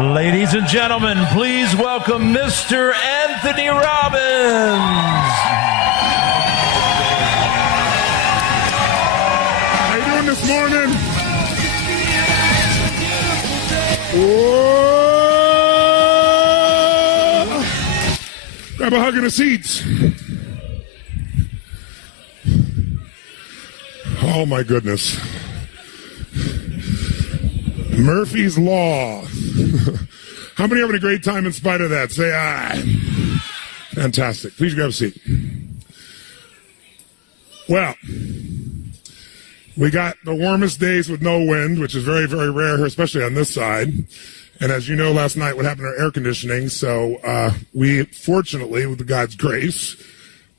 Ladies and gentlemen, please welcome Mr. Anthony Robbins. How you doing this morning? Whoa! Grab a hug in the seats. Oh my goodness. Murphy's Law. How many are having a great time in spite of that? Say aye. Fantastic. Please grab a seat. Well, we got the warmest days with no wind, which is very, very rare here, especially on this side. And as you know, last night what happened to our air conditioning, so we, fortunately, with God's grace,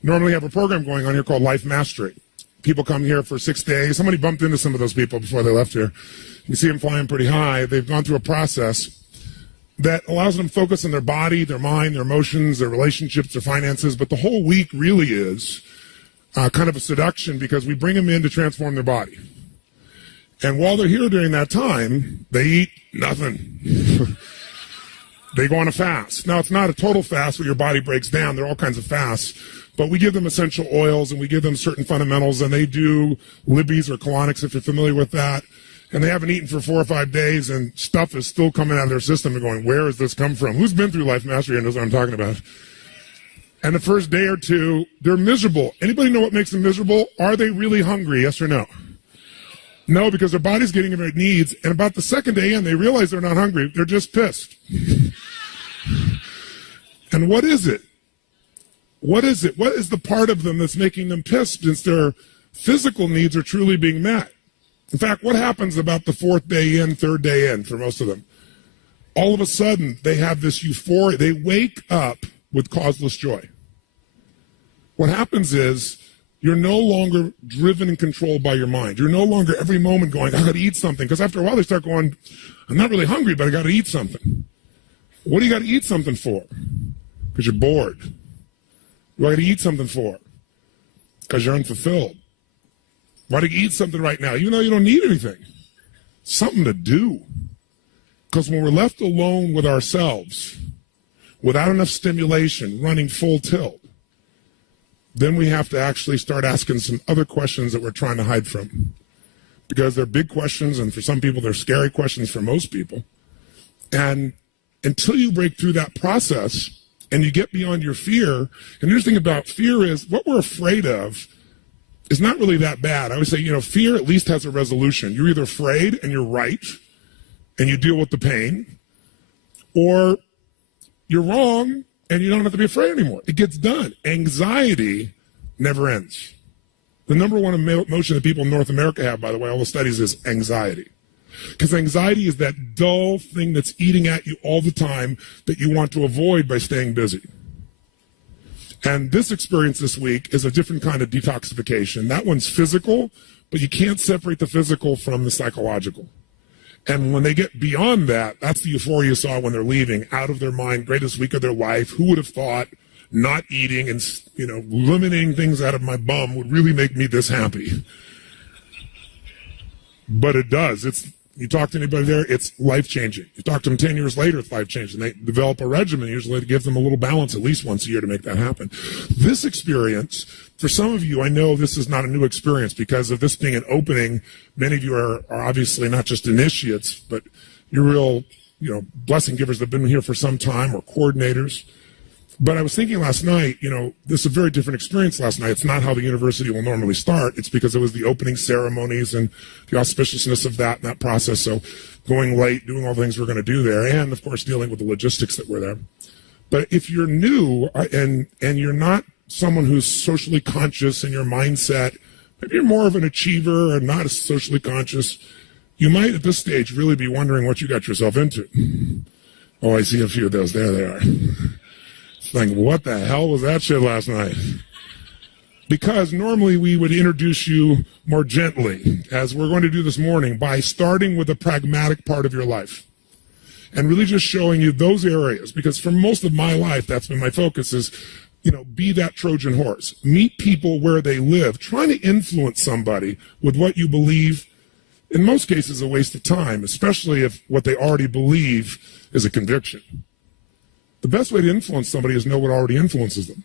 normally have a program going on here called Life Mastery. People come here for 6 days. Somebody bumped into some of those people before they left here. You see them flying pretty high. They've gone through a process that allows them to focus on their body, their mind, their emotions, their relationships, their finances. But the whole week really is kind of a seduction because we bring them in to transform their body. And while they're here during that time, they eat nothing. They go on a fast. Now, it's not a total fast where your body breaks down. There are all kinds of fasts. But we give them essential oils and we give them certain fundamentals, and they do Libby's or colonics, if you're familiar with that. And they haven't eaten for 4 or 5 days, and stuff is still coming out of their system and going, where has this come from? Who's been through Life Mastery and knows what I'm talking about? And the first day or two, they're miserable. Anybody know what makes them miserable? Are they really hungry, yes or no? No, because their body's getting what it needs, and about the second day in, they realize they're not hungry. They're just pissed. And what is it? What is it? What is the part of them that's making them pissed since their physical needs are truly being met? In fact, what happens about the 4th day in, 3rd day in for most of them? All of a sudden, they have this euphoria. They wake up with causeless joy. What happens is you're no longer driven and controlled by your mind. You're no longer every moment going, I got to eat something. Because after a while, they start going, I'm not really hungry, but I got to eat something. What do you got to eat something for? Because you're bored. What do you got to eat something for? Because you're unfulfilled. Why do you eat something right now? Even though you don't need anything. Something to do. Because when we're left alone with ourselves, without enough stimulation, running full tilt, then we have to actually start asking some other questions that we're trying to hide from. Because they're big questions, and for some people, they're scary questions for most people. And until you break through that process and you get beyond your fear, and the interesting about fear is what we're afraid of is not really that bad. I would say, fear at least has a resolution. You're either afraid and you're right and you deal with the pain, or you're wrong and you don't have to be afraid anymore. It gets done. Anxiety never ends. The number one emotion that people in North America have, by the way, all the studies, is anxiety. Because anxiety is that dull thing that's eating at you all the time that you want to avoid by staying busy. And this experience this week is a different kind of detoxification. That one's physical, but you can't separate the physical from the psychological. And when they get beyond that, that's the euphoria you saw when they're leaving, out of their mind, greatest week of their life. Who would have thought not eating and, limiting things out of my bum would really make me this happy? But it does. You talk to anybody there, it's life-changing. You talk to them 10 years later, it's life-changing. They develop a regimen usually to give them a little balance at least once a year to make that happen. This experience, for some of you, I know this is not a new experience because of this being an opening. Many of you are obviously not just initiates, but you're real, blessing givers that have been here for some time, or coordinators. But I was thinking last night, this is a very different experience last night. It's not how the university will normally start. It's because it was the opening ceremonies and the auspiciousness of that and that process. So going late, doing all the things we're going to do there, and, of course, dealing with the logistics that were there. But if you're new and you're not someone who's socially conscious in your mindset, maybe you're more of an achiever and not as socially conscious, you might at this stage really be wondering what you got yourself into. Oh, I see a few of those. There they are. Like, what the hell was that shit last night? Because normally we would introduce you more gently, as we're going to do this morning, by starting with the pragmatic part of your life and really just showing you those areas. Because for most of my life, that's been my focus is, be that Trojan horse. Meet people where they live. Trying to influence somebody with what you believe in most cases, a waste of time, especially if what they already believe is a conviction. The best way to influence somebody is know what already influences them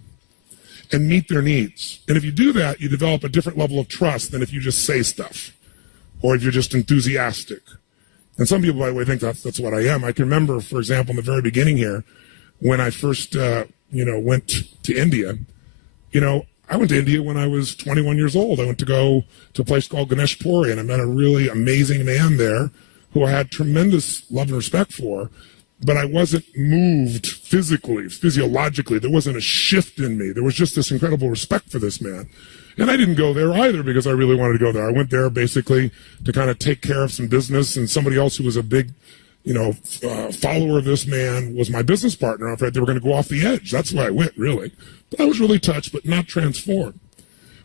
and meet their needs. And if you do that, you develop a different level of trust than if you just say stuff or if you're just enthusiastic. And some people, by the way, think that's what I am. I can remember, for example, in the very beginning here, when I first, went to India, I went to India when I was 21 years old. I went to go to a place called Ganesh Puri, and I met a really amazing man there who I had tremendous love and respect for, but I wasn't moved physically, physiologically. There wasn't a shift in me. There was just this incredible respect for this man. And I didn't go there either because I really wanted to go there. I went there basically to kind of take care of some business, and somebody else who was a big follower of this man was my business partner. I thought they were going to go off the edge. That's why I went, really. But I was really touched, but not transformed.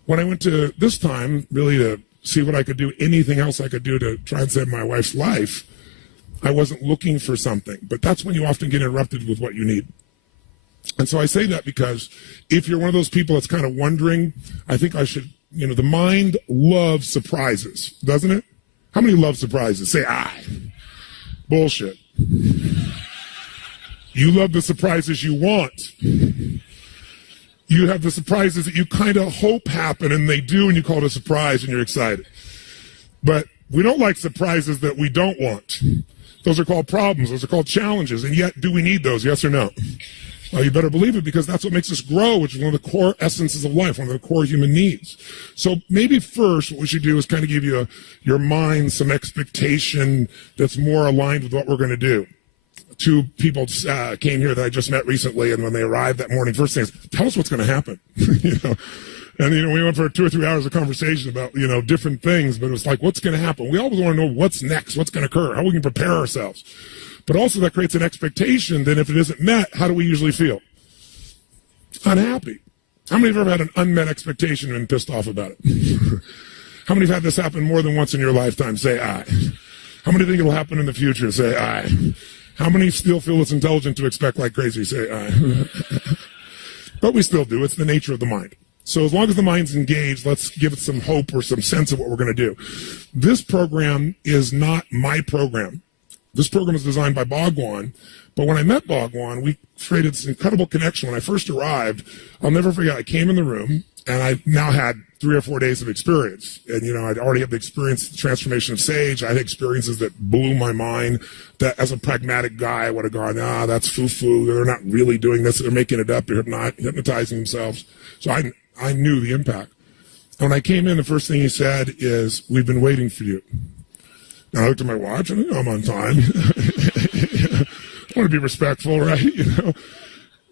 When I went to this time, really to see what I could do, anything else I could do to try and save my wife's life, I wasn't looking for something. But that's when you often get interrupted with what you need. And so I say that because if you're one of those people that's kind of wondering, I think I should, the mind loves surprises, doesn't it? How many love surprises? Say, aye. Bullshit. You love the surprises you want. You have the surprises that you kind of hope happen, and they do, and you call it a surprise, and you're excited. But we don't like surprises that we don't want. Those are called problems. Those are called challenges. And yet, do we need those, yes or no? Well, you better believe it, because that's what makes us grow, which is one of the core essences of life, one of the core human needs. So maybe first what we should do is kind of give you your mind some expectation that's more aligned with what we're going to do. Two people came here that I just met recently, and when they arrived that morning, first thing is, tell us what's going to happen. And, we went for 2 or 3 hours of conversation about, different things, but it was like, what's going to happen? We always want to know what's next, what's going to occur, how we can prepare ourselves. But also that creates an expectation that if it isn't met, how do we usually feel? Unhappy. How many have ever had an unmet expectation and been pissed off about it? How many have had this happen more than once in your lifetime? Say aye. How many think it'll happen in the future? Say aye. How many still feel it's intelligent to expect like crazy? Say aye. But we still do. It's the nature of the mind. So as long as the mind's engaged, let's give it some hope or some sense of what we're going to do. This program is not my program. This program is designed by Bhagwan, but when I met Bhagwan, we created this incredible connection. When I first arrived, I'll never forget, I came in the room, and I now had 3 or 4 days of experience. And, I'd already had the experience, the transformation of Sage. I had experiences that blew my mind, that as a pragmatic guy, I would have gone, that's foo-foo. They're not really doing this. They're making it up. They're hypnotizing themselves. So I knew the impact. And when I came in, the first thing he said is, we've been waiting for you. And I looked at my watch, and I'm on time. I want to be respectful, right?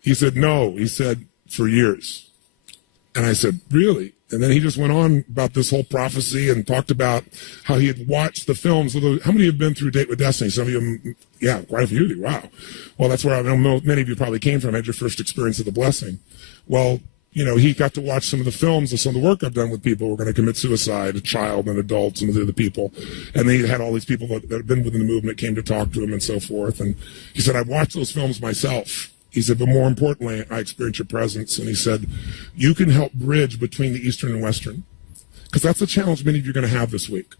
He said, no. He said, for years. And I said, really? And then he just went on about this whole prophecy and talked about how he had watched the films. How many have been through Date with Destiny? Some of you, yeah, quite a few of you. Wow. Well, that's where I know many of you probably came from, had your first experience of the blessing. Well, he got to watch some of the films of some of the work I've done with people who are going to commit suicide, a child and adults, some of the other people. And they had all these people that had been within the movement came to talk to him and so forth. And he said, I watched those films myself. He said, but more importantly, I experienced your presence. And he said, you can help bridge between the Eastern and Western. Because that's the challenge many of you are going to have this week.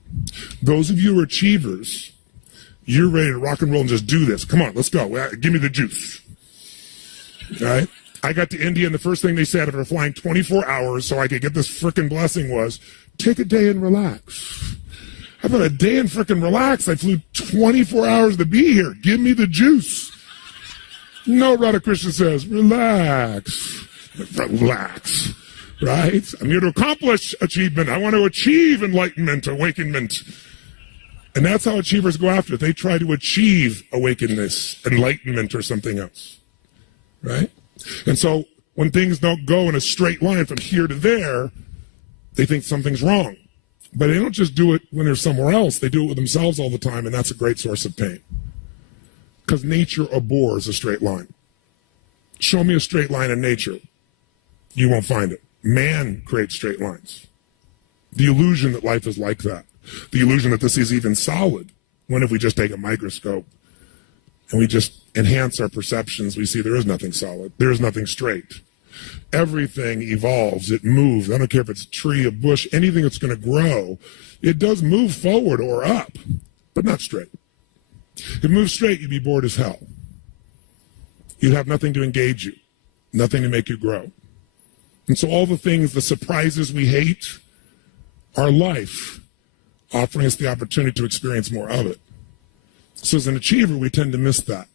Those of you who are achievers, you're ready to rock and roll and just do this. Come on, let's go. Give me the juice. All right? I got to India, and the first thing they said after flying 24 hours so I could get this frickin' blessing was, take a day and relax. How about a day and frickin' relax? I flew 24 hours to be here. Give me the juice. No, Radha Krishna says, relax. Relax. Right? I'm here to accomplish achievement. I want to achieve enlightenment, awakenment. And that's how achievers go after it. They try to achieve awakeness, enlightenment, or something else. Right? And so when things don't go in a straight line from here to there, they think something's wrong. But they don't just do it when they're somewhere else. They do it with themselves all the time, and that's a great source of pain. Because nature abhors a straight line. Show me a straight line in nature. You won't find it. Man creates straight lines. The illusion that life is like that. The illusion that this is even solid. When if we just take a microscope and we just enhance our perceptions, we see there is nothing solid. There is nothing straight. Everything evolves. It moves. I don't care if it's a tree, a bush, anything that's going to grow It does move forward or up, but not straight. If it moves straight, you'd be bored as hell. You'd have nothing to engage you, nothing to make you grow. And so all the things, the surprises we hate, are life offering us the opportunity to experience more of it. So as an achiever, we tend to miss that.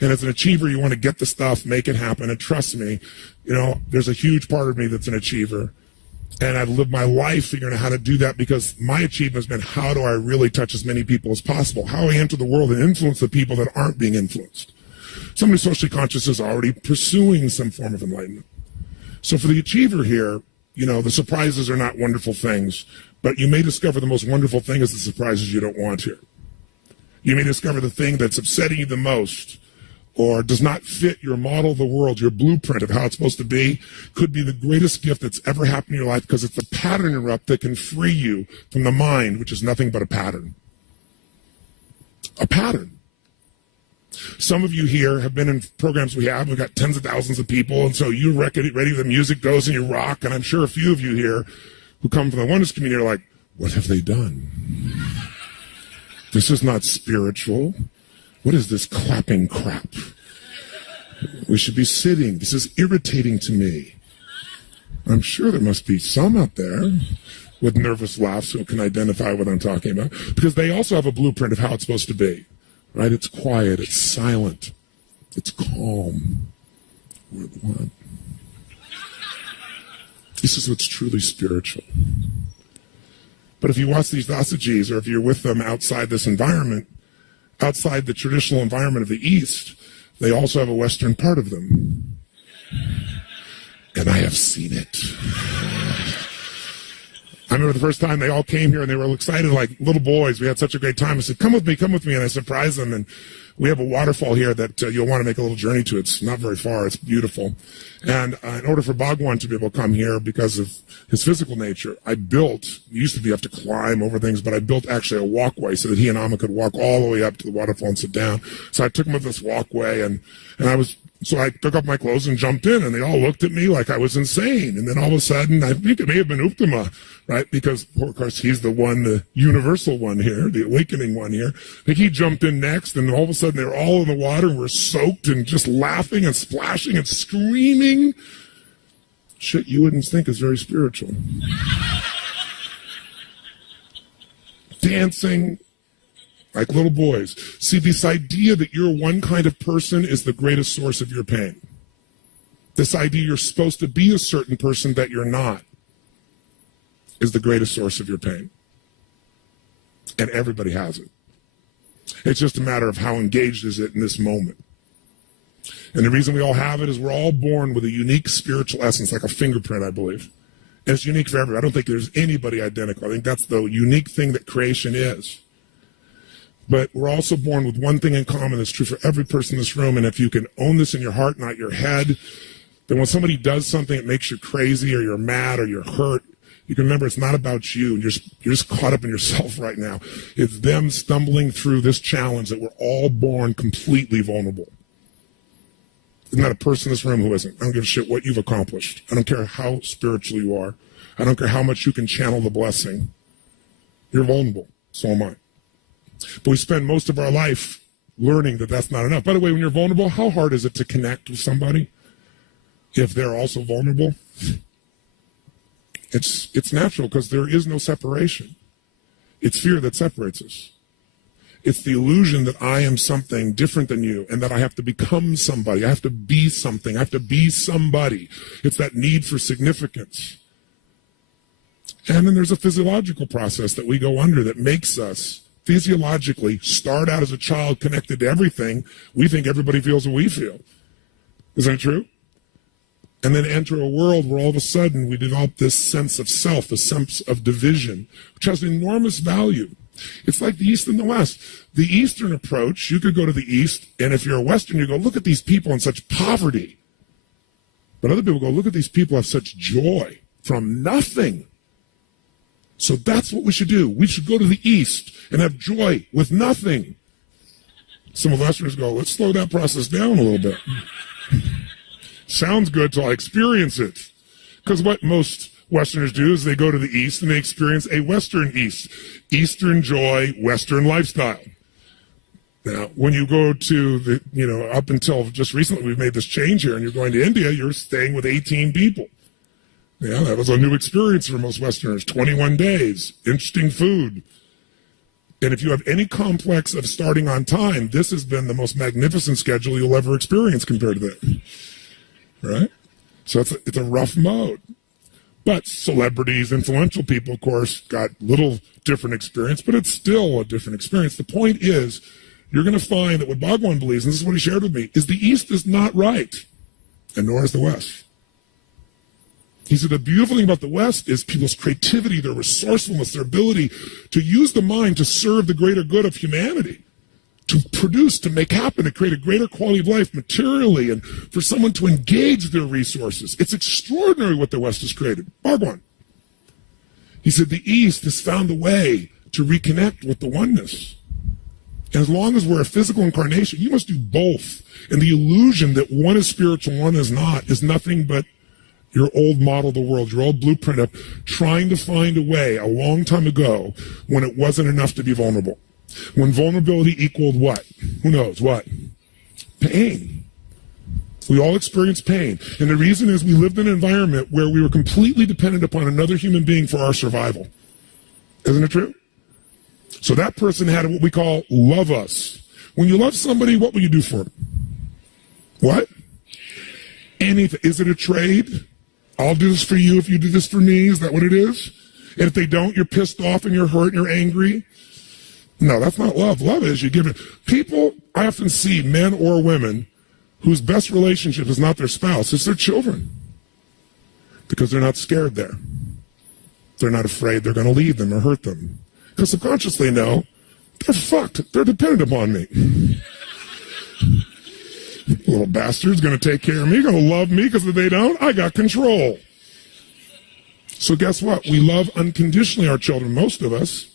And as an achiever, you want to get the stuff, make it happen. And trust me, there's a huge part of me that's an achiever. And I've lived my life figuring out how to do that because my achievement has been, how do I really touch as many people as possible? How do I enter the world and influence the people that aren't being influenced? Somebody socially conscious is already pursuing some form of enlightenment. So for the achiever here, the surprises are not wonderful things, but you may discover the most wonderful thing is the surprises you don't want here. You may discover the thing that's upsetting you the most or does not fit your model of the world, your blueprint of how it's supposed to be, could be the greatest gift that's ever happened in your life because it's a pattern interrupt that can free you from the mind, which is nothing but a pattern. A pattern. Some of you here have been in programs we've got tens of thousands of people, and so you're ready, the music goes and you rock, and I'm sure a few of you here who come from the oneness community are like, what have they done? This is not spiritual. What is this clapping crap? We should be sitting. This is irritating to me. I'm sure there must be some out there with nervous laughs who can identify what I'm talking about, because they also have a blueprint of how it's supposed to be. Right? It's quiet, it's silent, it's calm. We're one. This is what's truly spiritual. But if you watch these Dasajis, or if you're with them outside this environment, outside the traditional environment of the East, they also have a Western part of them. And I have seen it. I remember the first time they all came here and they were excited like little boys. We had such a great time. I said, come with me. And I surprised them. And we have a waterfall here that you'll want to make a little journey to. It's not very far. It's beautiful. And in order for Bhagwan to be able to come here because of his physical nature, used to be have to climb over things, but I built actually a walkway so that he and Amma could walk all the way up to the waterfall and sit down. So I took him up this walkway So I took off my clothes and jumped in, and they all looked at me like I was insane. And then all of a sudden, I think it may have been Uttama, right? Because, of course, he's the one, the universal one here, the awakening one here. I think he jumped in next, and all of a sudden, they were all in the water and were soaked and just laughing and splashing and screaming. Shit you wouldn't think is very spiritual. Dancing like little boys. See, this idea that you're one kind of person is the greatest source of your pain. This idea you're supposed to be a certain person that you're not is the greatest source of your pain. And everybody has it. It's just a matter of how engaged is it in this moment. And the reason we all have it is we're all born with a unique spiritual essence, like a fingerprint, I believe. And it's unique for everybody. I don't think there's anybody identical. I think that's the unique thing that creation is. But we're also born with one thing in common that's true for every person in this room. And if you can own this in your heart, not your head, then when somebody does something that makes you crazy or you're mad or you're hurt, you can remember it's not about you. You're just caught up in yourself right now. It's them stumbling through this challenge that we're all born completely vulnerable. There's not a person in this room who isn't. I don't give a shit what you've accomplished. I don't care how spiritual you are. I don't care how much you can channel the blessing. You're vulnerable. So am I. But we spend most of our life learning that that's not enough. By the way, when you're vulnerable, how hard is it to connect with somebody if they're also vulnerable? It's natural because there is no separation. It's fear that separates us. It's the illusion that I am something different than you and that I have to become somebody. I have to be something. I have to be somebody. It's that need for significance. And then there's a physiological process that we go under that makes us physiologically start out as a child connected to everything. We think everybody feels what we feel. Isn't it true? And then enter a world where all of a sudden we develop this sense of self, the sense of division, which has enormous value. It's like the East and the West. The Eastern approach, you could go to the East, and if you're a Western, you go, look at these people in such poverty. But other people go, look at these people have such joy from nothing. So that's what we should do. We should go to the East and have joy with nothing. Some of Westerners go, let's slow that process down a little bit. Sounds good till I experience it. Because what most Westerners do is they go to the East and they experience a Western East, Eastern joy, Western lifestyle. Now, when you go to the, up until just recently, we've made this change here, and you're going to India, you're staying with 18 people. Yeah, that was a new experience for most Westerners. 21 days, interesting food. And if you have any complex of starting on time, this has been the most magnificent schedule you'll ever experience compared to that. Right? So it's a rough mode. But celebrities, influential people, of course, got little different experience, but it's still a different experience. The point is, you're going to find that what Bhagwan believes, and this is what he shared with me, is the East is not right, and nor is the West. He said the beautiful thing about the West is people's creativity, their resourcefulness, their ability to use the mind to serve the greater good of humanity, to produce, to make happen, to create a greater quality of life materially, and for someone to engage their resources. It's extraordinary what the West has created. Bhagwan. He said the East has found a way to reconnect with the oneness. And as long as we're a physical incarnation, you must do both. And the illusion that one is spiritual, one is not, is nothing but your old model of the world, your old blueprint of trying to find a way a long time ago when it wasn't enough to be vulnerable. When vulnerability equaled what? Who knows what? Pain. We all experience pain. And the reason is we lived in an environment where we were completely dependent upon another human being for our survival. Isn't it true? So that person had what we call love us. When you love somebody, what will you do for them? What? Anything. Is it a trade? I'll do this for you if you do this for me. Is that what it is? And if they don't, you're pissed off and you're hurt and you're angry. No, that's not love. Love is you give it. People, I often see men or women whose best relationship is not their spouse, it's their children. Because they're not scared there. They're not afraid they're going to leave them or hurt them. Because subconsciously they know they're fucked. They're dependent upon me. Little bastard's going to take care of me, going to love me, because if they don't, I got control. So guess what? We love unconditionally our children, most of us,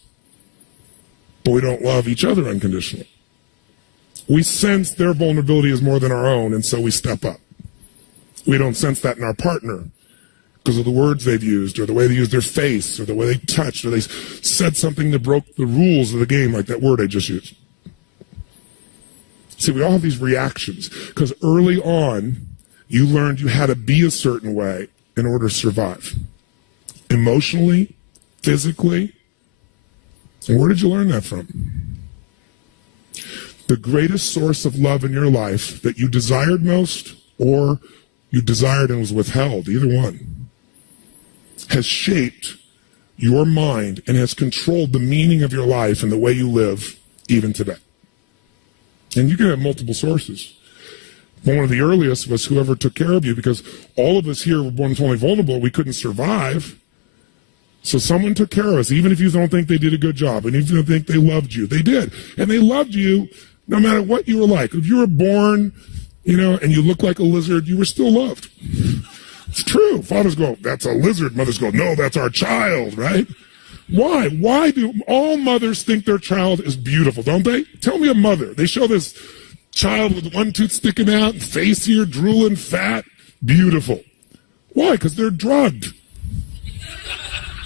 but we don't love each other unconditionally. We sense their vulnerability is more than our own, and so we step up. We don't sense that in our partner because of the words they've used, or the way they use their face, or the way they touched, or they said something that broke the rules of the game, like that word I just used. See, we all have these reactions because early on, you learned you had to be a certain way in order to survive. Emotionally, physically. And where did you learn that from? The greatest source of love in your life that you desired most, or you desired and was withheld, either one, has shaped your mind and has controlled the meaning of your life and the way you live even today. And you can have multiple sources. One of the earliest was whoever took care of you, because all of us here were born totally vulnerable. We couldn't survive. So someone took care of us, even if you don't think they did a good job, and even if you don't think they loved you. They did. And they loved you no matter what you were like. If you were born, and you look like a lizard, you were still loved. It's true. Fathers go, that's a lizard. Mothers go, no, that's our child, right? Why? Why do all mothers think their child is beautiful, don't they? Tell me a mother. They show this child with one tooth sticking out, face here, drooling, fat, beautiful. Why? Because they're drugged.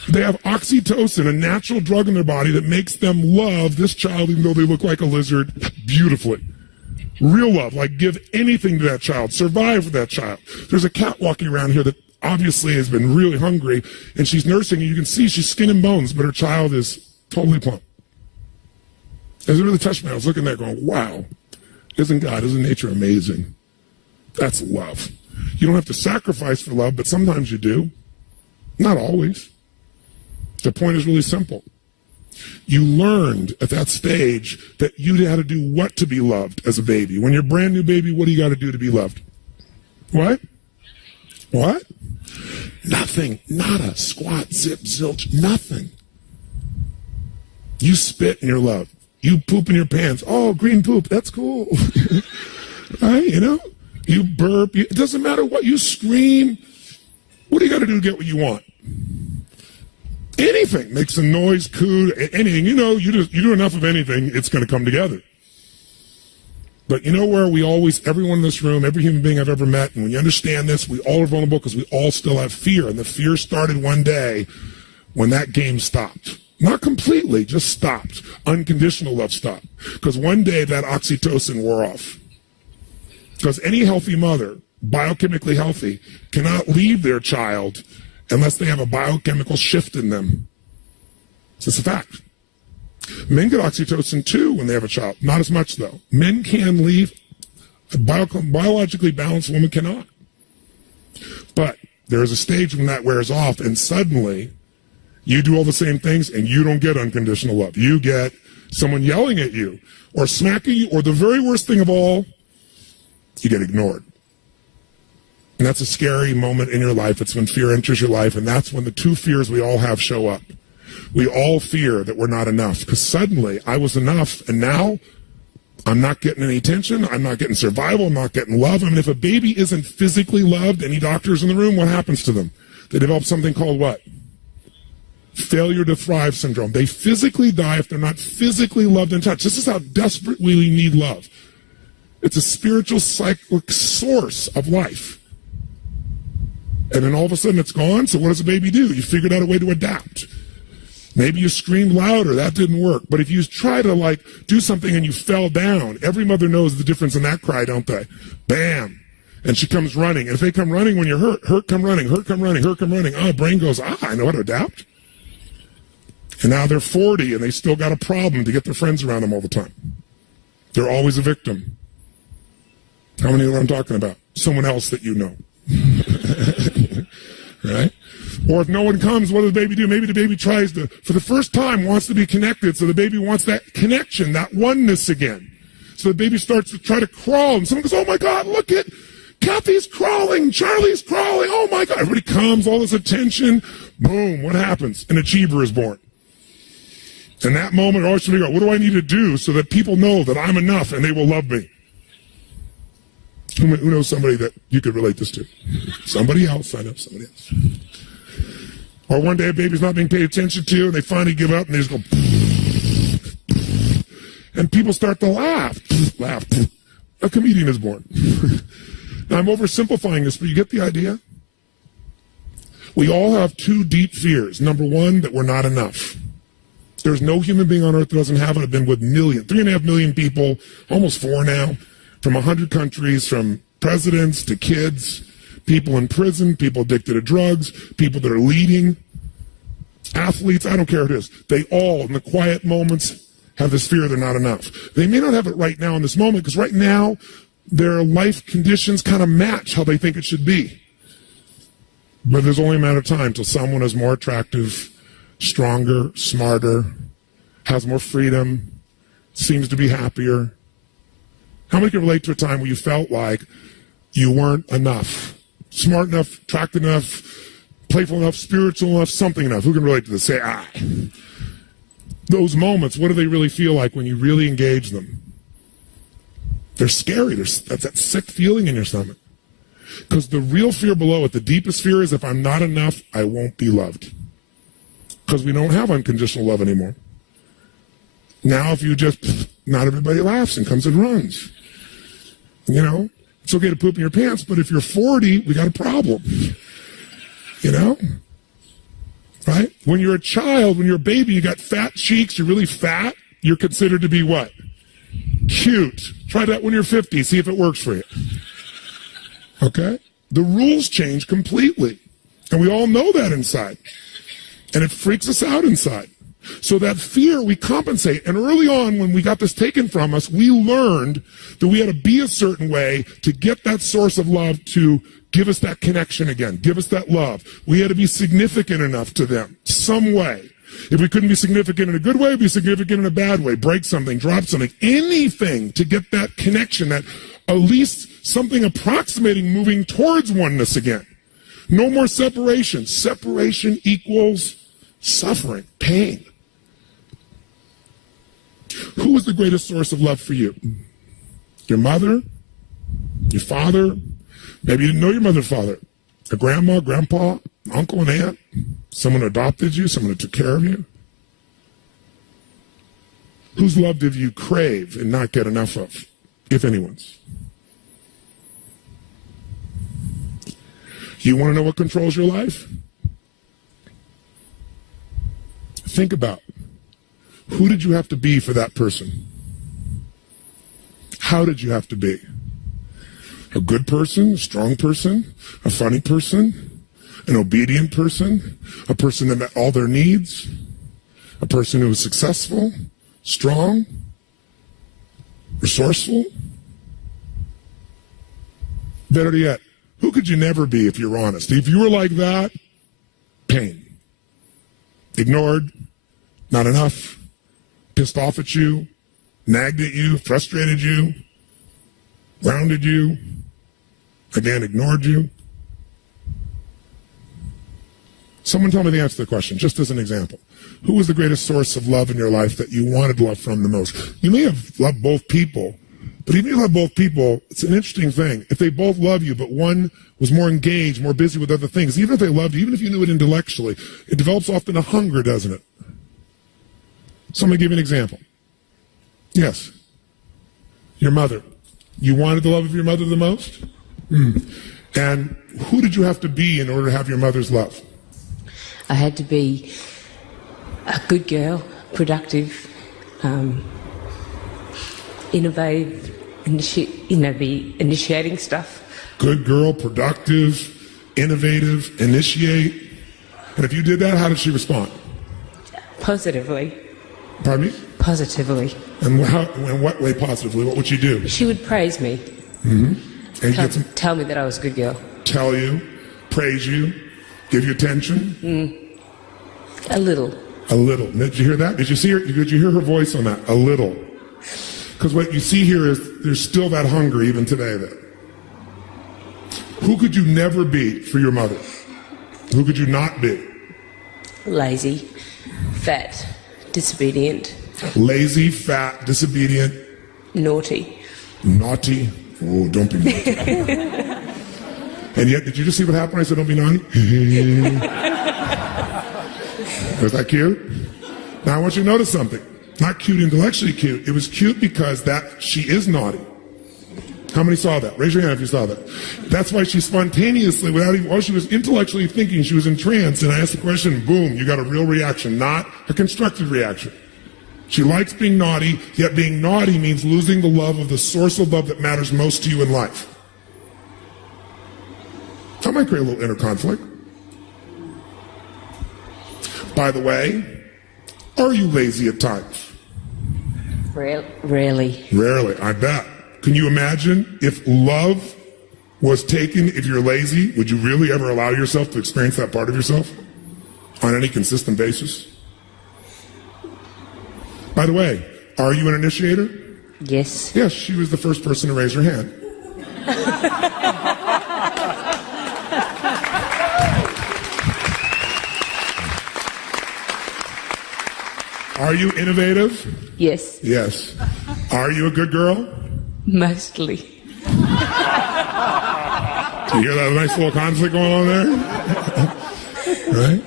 They have oxytocin, a natural drug in their body that makes them love this child, even though they look like a lizard, beautifully. Real love, like give anything to that child, survive for that child. There's a cat walking around here that obviously has been really hungry, and she's nursing, and you can see she's skin and bones, but her child is totally plump. As it really touched me, I was looking there going, wow, isn't God, isn't nature amazing? That's love. You don't have to sacrifice for love, but sometimes you do. Not always. The point is really simple. You learned at that stage that you had to do what to be loved as a baby. When you're a brand new baby, what do you got to do to be loved? What? What? Nothing. Nada. Squat, zip, zilch. Nothing. You spit and you're loved. You poop in your pants. Oh, green poop. That's cool. Right? You burp. It doesn't matter what. You scream. What do you got to do to get what you want? Anything. Make some noise, coo, anything. You do enough of anything, it's going to come together. But you know where we always, everyone in this room, every human being I've ever met, and when you understand this, we all are vulnerable because we all still have fear. And the fear started one day when that game stopped. Not completely, just stopped. Unconditional love stopped. Because one day that oxytocin wore off. Because any healthy mother, biochemically healthy, cannot leave their child unless they have a biochemical shift in them. It's a fact. Men get oxytocin too when they have a child. Not as much though. Men can leave. A biologically balanced woman cannot. But there is a stage when that wears off and suddenly you do all the same things and you don't get unconditional love. You get someone yelling at you or smacking you, or the very worst thing of all, you get ignored. And that's a scary moment in your life. It's when fear enters your life, and that's when the two fears we all have show up. We all fear that we're not enough, because suddenly I was enough, and now I'm not getting any attention, I'm not getting survival, I'm not getting love. I mean, if a baby isn't physically loved, any doctors in the room, what happens to them? They develop something called what? Failure to thrive syndrome. They physically die if they're not physically loved and touched. This is how desperate we need love. It's a spiritual cyclic source of life. And then all of a sudden it's gone, so what does a baby do? You figured out a way to adapt. Maybe you screamed louder, that didn't work. But if you try to do something and you fell down, every mother knows the difference in that cry, don't they? Bam. And she comes running. And if they come running when you're hurt come running, hurt come running, hurt come running. Oh, brain goes, I know how to adapt. And now they're 40 and they still got a problem to get their friends around them all the time. They're always a victim. How many know what I'm talking about? Someone else that you know. Right? Or if no one comes, what does the baby do? Maybe the baby tries to, for the first time, wants to be connected. So the baby wants that connection, that oneness again. So the baby starts to try to crawl. And someone goes, oh my God, look at Kathy's crawling. Charlie's crawling. Oh my God. Everybody comes, all this attention. Boom. What happens? An achiever is born. In that moment, I always figure out, what do I need to do so that people know that I'm enough and they will love me? Who knows somebody that you could relate this to? Somebody else. I know somebody else. Or one day a baby's not being paid attention to, and they finally give up, and they just go, and people start to laugh. A comedian is born. Now, I'm oversimplifying this, but you get the idea? We all have two deep fears. Number one, that we're not enough. There's no human being on earth that doesn't have it. I've been with 3.5 million people, almost 4 now, from 100 countries, from presidents to kids, people in prison, people addicted to drugs, people that are leading, athletes, I don't care who it is. They all, in the quiet moments, have this fear they're not enough. They may not have it right now in this moment, because right now, their life conditions kind of match how they think it should be. But there's only a matter of time till someone is more attractive, stronger, smarter, has more freedom, seems to be happier. How many can relate to a time where you felt like you weren't enough? Smart enough, attractive enough, playful enough, spiritual enough, something enough. Who can relate to this? Say, I. Those moments, what do they really feel like when you really engage them? They're scary. That's that sick feeling in your stomach. Because the real fear below it, the deepest fear is if I'm not enough, I won't be loved. Because we don't have unconditional love anymore. Now if you just, not everybody laughs and comes and runs. You know, it's okay to poop in your pants, but if you're 40, we got a problem. You know? Right? When you're a child, when you're a baby, you got fat cheeks, you're really fat, you're considered to be what? Cute. Try that when you're 50, see if it works for you. Okay? The rules change completely. And we all know that inside. And it freaks us out inside. So that fear, we compensate. And early on, when we got this taken from us, we learned that we had to be a certain way to get that source of love to give us that connection again, give us that love. We had to be significant enough to them, some way. If we couldn't be significant in a good way, be significant in a bad way, break something, drop something, anything to get that connection, that at least something approximating moving towards oneness again. No more separation. Separation equals suffering, pain. Who was the greatest source of love for you? Your mother? Your father? Maybe you didn't know your mother and father. A grandma, grandpa, uncle and aunt? Someone who adopted you? Someone who took care of you? Whose love did you crave and not get enough of? if anyone's. You want to know what controls your life? Think about, who did you have to be for that person? How did you have to be? A good person, a strong person, a funny person, an obedient person, a person that met all their needs, a person who was successful, strong, resourceful? Better yet, who could you never be if you're honest? If you were like that, pain. Ignored, not enough, pissed off at you, nagged at you, frustrated you, grounded you, again, ignored you. Someone tell me the answer to the question, just as an example. Who was the greatest source of love in your life that you wanted love from the most? You may have loved both people, but even if you love both people, it's an interesting thing. If they both love you, but one was more engaged, more busy with other things, even if they loved you, even if you knew it intellectually, it develops often a hunger, doesn't it? So I'm going to give you an example. Yes. Your mother. You wanted the love of your mother the most? And who did you have to be in order to have your mother's love? I had to be a good girl, productive, innovative, be initiating stuff. Good girl, productive, innovative, initiate. And if you did that, how did she respond? Positively. Pardon me? Positively. And in what way positively? What would she do? She would praise me. And tell me that I was a good girl. Tell you, praise you, give you attention? A little. A little. Did you hear that? Did you hear her voice on that? A little. Because what you see here is there's still that hunger even today there. Who could you never be for your mother? Who could you not be? Lazy, fat, disobedient. Lazy, fat, disobedient. Naughty. Naughty. Oh, don't be naughty. And yet, did you just see what happened when I said don't be naughty? Was that cute? Now I want you to notice something. Not cute intellectually cute. It was cute because she is naughty. How many saw that? Raise your hand if you saw that. That's why she spontaneously, while she was intellectually thinking, she was in trance, and I asked the question, boom, you got a real reaction, not a constructive reaction. She likes being naughty, yet being naughty means losing the love of the source of love that matters most to you in life. That might create a little inner conflict. By the way, are you lazy at times? Rarely. Rarely, I bet. Can you imagine if love was taken, if you're lazy, would you really ever allow yourself to experience that part of yourself on any consistent basis? By the way, are you an initiator? Yes. Yes, she was the first person to raise her hand. Are you innovative? Yes. Yes. Are you a good girl? Mostly. Do you hear that nice little conflict going on there? Right?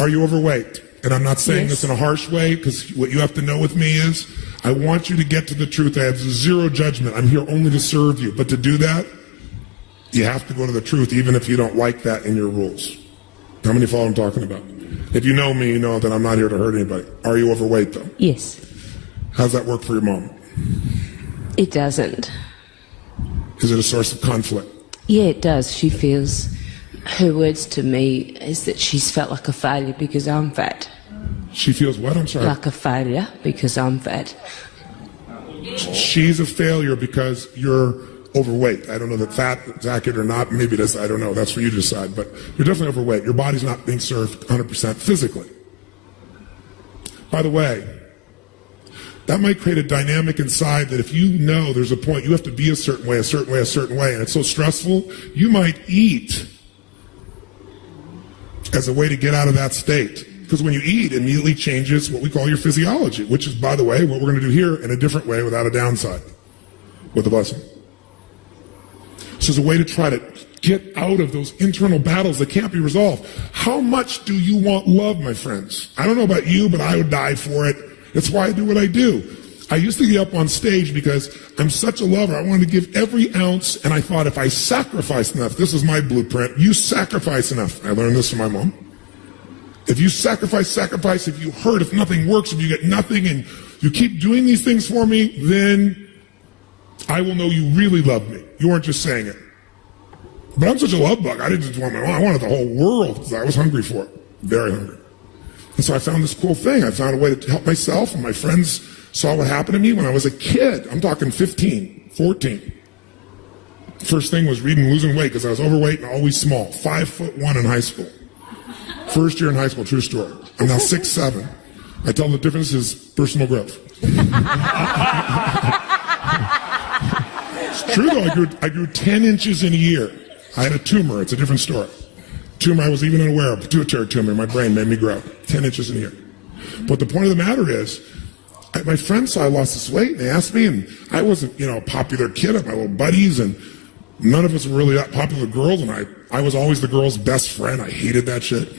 Are you overweight? And I'm not saying this in a harsh way, because what you have to know with me is I want you to get to the truth. I have zero judgment. I'm here only to serve you. But to do that, you have to go to the truth, even if you don't like that in your rules. How many follow what I'm talking about? If you know me, you know that I'm not here to hurt anybody. Are you overweight, though? Yes. How's that work for your mom? It doesn't. Is it a source of conflict? Yeah, it does. She feels, her words to me is that she's felt like a failure because I'm fat. She feels what? I'm sorry. Like a failure because I'm fat. She's a failure because you're overweight. I don't know that fat is accurate or not. Maybe it is. I don't know. That's for you to decide. But you're definitely overweight. Your body's not being served 100% physically. By the way, that might create a dynamic inside that if you know there's a point you have to be a certain way, a certain way, a certain way, and it's so stressful, you might eat as a way to get out of that state. Because when you eat, it immediately changes what we call your physiology, which is, by the way, what we're going to do here in a different way without a downside, with a blessing. So it's a way to try to get out of those internal battles that can't be resolved. How much do you want love, my friends? I don't know about you, but I would die for it. That's why I do what I do. I used to get up on stage because I'm such a lover. I wanted to give every ounce, and I thought if I sacrifice enough, this is my blueprint, you sacrifice enough. I learned this from my mom. If you sacrifice, if you hurt, if nothing works, if you get nothing, and you keep doing these things for me, then I will know you really love me. You weren't just saying it. But I'm such a love bug. I didn't just want my mom. I wanted the whole world because I was hungry for it. Very hungry. And so I found this cool thing. I found a way to help myself, and my friends saw what happened to me when I was a kid. I'm talking 15, 14. First thing was reading losing weight because I was overweight and always small. 5'1" in high school. First year in high school, true story. I'm now 6'7". I tell the difference is personal growth. It's true though, I grew 10 inches in a year. I had a tumor, it's a different story. Tumor I was even unaware of, pituitary tumor in my brain made me grow 10 inches in a year. But the point of the matter is, my friends saw I lost this weight and they asked me, and I wasn't, a popular kid. I had my little buddies, and none of us were really that popular girls, and I was always the girl's best friend. I hated that shit.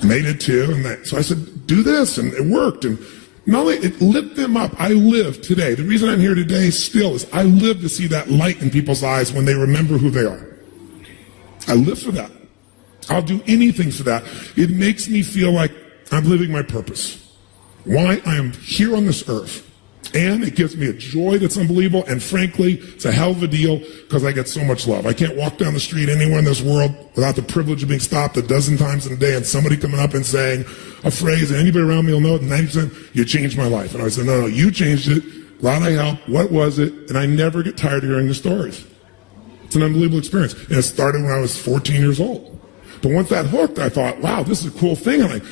And they did too, so I said, do this, and it worked. And not only it lit them up, I live today. The reason I'm here today still is I live to see that light in people's eyes when they remember who they are. I live for that. I'll do anything for that. It makes me feel like I'm living my purpose. Why I am here on this earth. And it gives me a joy that's unbelievable. And frankly, it's a hell of a deal because I get so much love. I can't walk down the street anywhere in this world without the privilege of being stopped a dozen times in a day and somebody coming up and saying a phrase, and anybody around me will know it, 90%, you changed my life. And I said, no, you changed it. Glad I helped. What was it? And I never get tired of hearing the stories. It's an unbelievable experience. And it started when I was 14 years old. But once that hooked, I thought, wow, this is a cool thing. And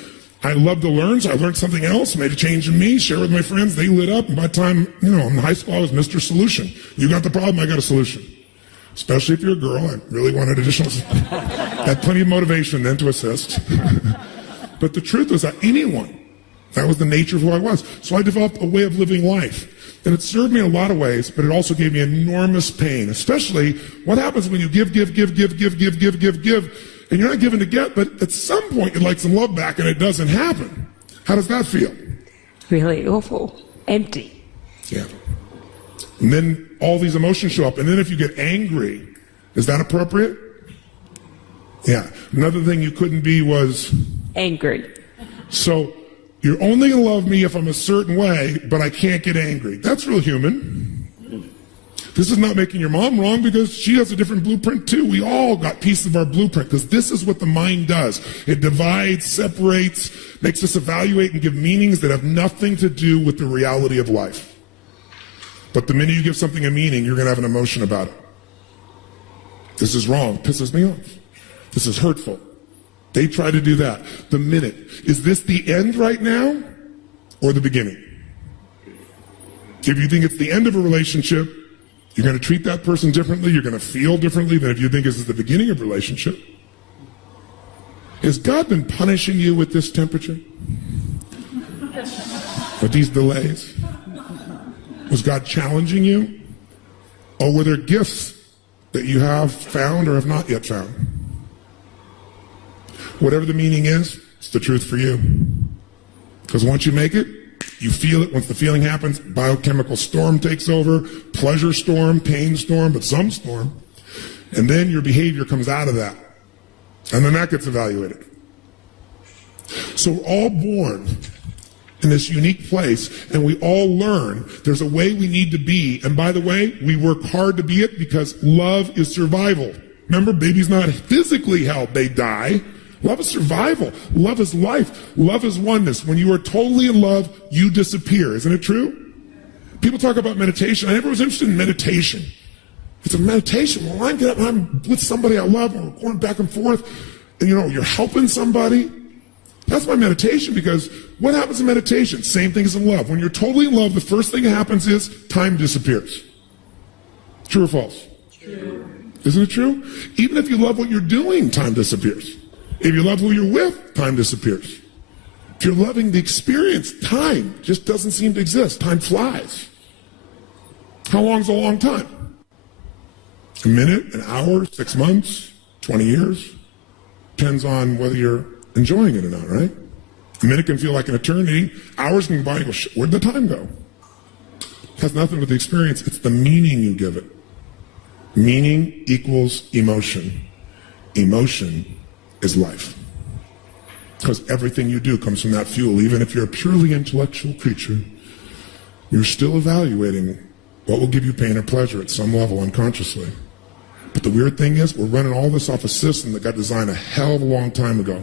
I love to learn, so I learned something else, made a change in me, shared with my friends. They lit up, and by the time, in high school, I was Mr. Solution. You got the problem, I got a solution. Especially if you're a girl, I really wanted additional, had plenty of motivation then to assist. But the truth was that that was the nature of who I was. So I developed a way of living life. And it served me in a lot of ways, but it also gave me enormous pain, especially what happens when you give, and you're not giving to get, but at some point you'd like some love back and it doesn't happen. How does that feel? Really awful. Empty. Yeah. And then all these emotions show up. And then if you get angry, is that appropriate? Yeah. Another thing you couldn't be was... angry. So you're only going to love me if I'm a certain way, but I can't get angry. That's real human. This is not making your mom wrong because she has a different blueprint too. We all got pieces of our blueprint because this is what the mind does. It divides, separates, makes us evaluate and give meanings that have nothing to do with the reality of life. But the minute you give something a meaning, you're going to have an emotion about it. This is wrong. Pisses me off. This is hurtful. They try to do that. The minute. Is this the end right now or the beginning? If you think it's the end of a relationship, you're going to treat that person differently. You're going to feel differently than if you think this is the beginning of a relationship. Has God been punishing you with this temperature? With these delays? Was God challenging you? Or were there gifts that you have found or have not yet found? Whatever the meaning is, it's the truth for you. Because once you make it, you feel it. Once the feeling happens, biochemical storm takes over, pleasure storm, pain storm, but some storm. And then your behavior comes out of that. And then that gets evaluated. So we're all born in this unique place, and we all learn there's a way we need to be. And by the way, we work hard to be it because love is survival. Remember, babies not physically held, they die. Love is survival. Love is life. Love is oneness. When you are totally in love, you disappear. Isn't it true? People talk about meditation. I never was interested in meditation. It's a meditation. Well, I'm with somebody I love, or we're going back and forth, and you're helping somebody. That's my meditation, because what happens in meditation? Same thing as in love. When you're totally in love, the first thing that happens is time disappears. True or false? True. Isn't it true? Even if you love what you're doing, time disappears. If you love who you're with, time disappears. If you're loving the experience, time just doesn't seem to exist. Time flies. How long's a long time? A minute, an hour, 6 months, 20 years? Depends on whether you're enjoying it or not, right? A minute can feel like an eternity. Hours can go by and go, where'd the time go? It has nothing with the experience. It's the meaning you give it. Meaning equals emotion. Emotion is life. Because everything you do comes from that fuel. Even if you're a purely intellectual creature, you're still evaluating what will give you pain or pleasure at some level unconsciously. But the weird thing is, we're running all this off a system that got designed a hell of a long time ago.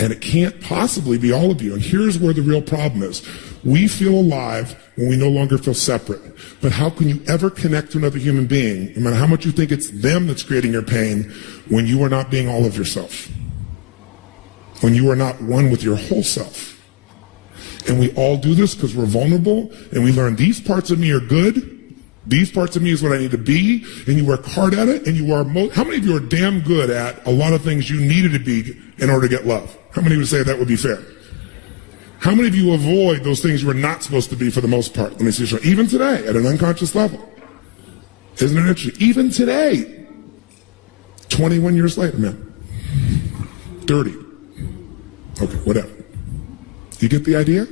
And it can't possibly be all of you. And here's where the real problem is. We feel alive when we no longer feel separate. But how can you ever connect to another human being, no matter how much you think it's them that's creating your pain, when you are not being all of yourself? When you are not one with your whole self. And we all do this because we're vulnerable, and we learn these parts of me are good. These parts of me is what I need to be, and you work hard at it, and you are how many of you are damn good at a lot of things you needed to be in order to get love? How many would say that would be fair? How many of you avoid those things you were not supposed to be for the most part? Let me see. Even today, at an unconscious level. Isn't it interesting? Even today, 21 years later, man. 30. Okay, whatever. You get the idea?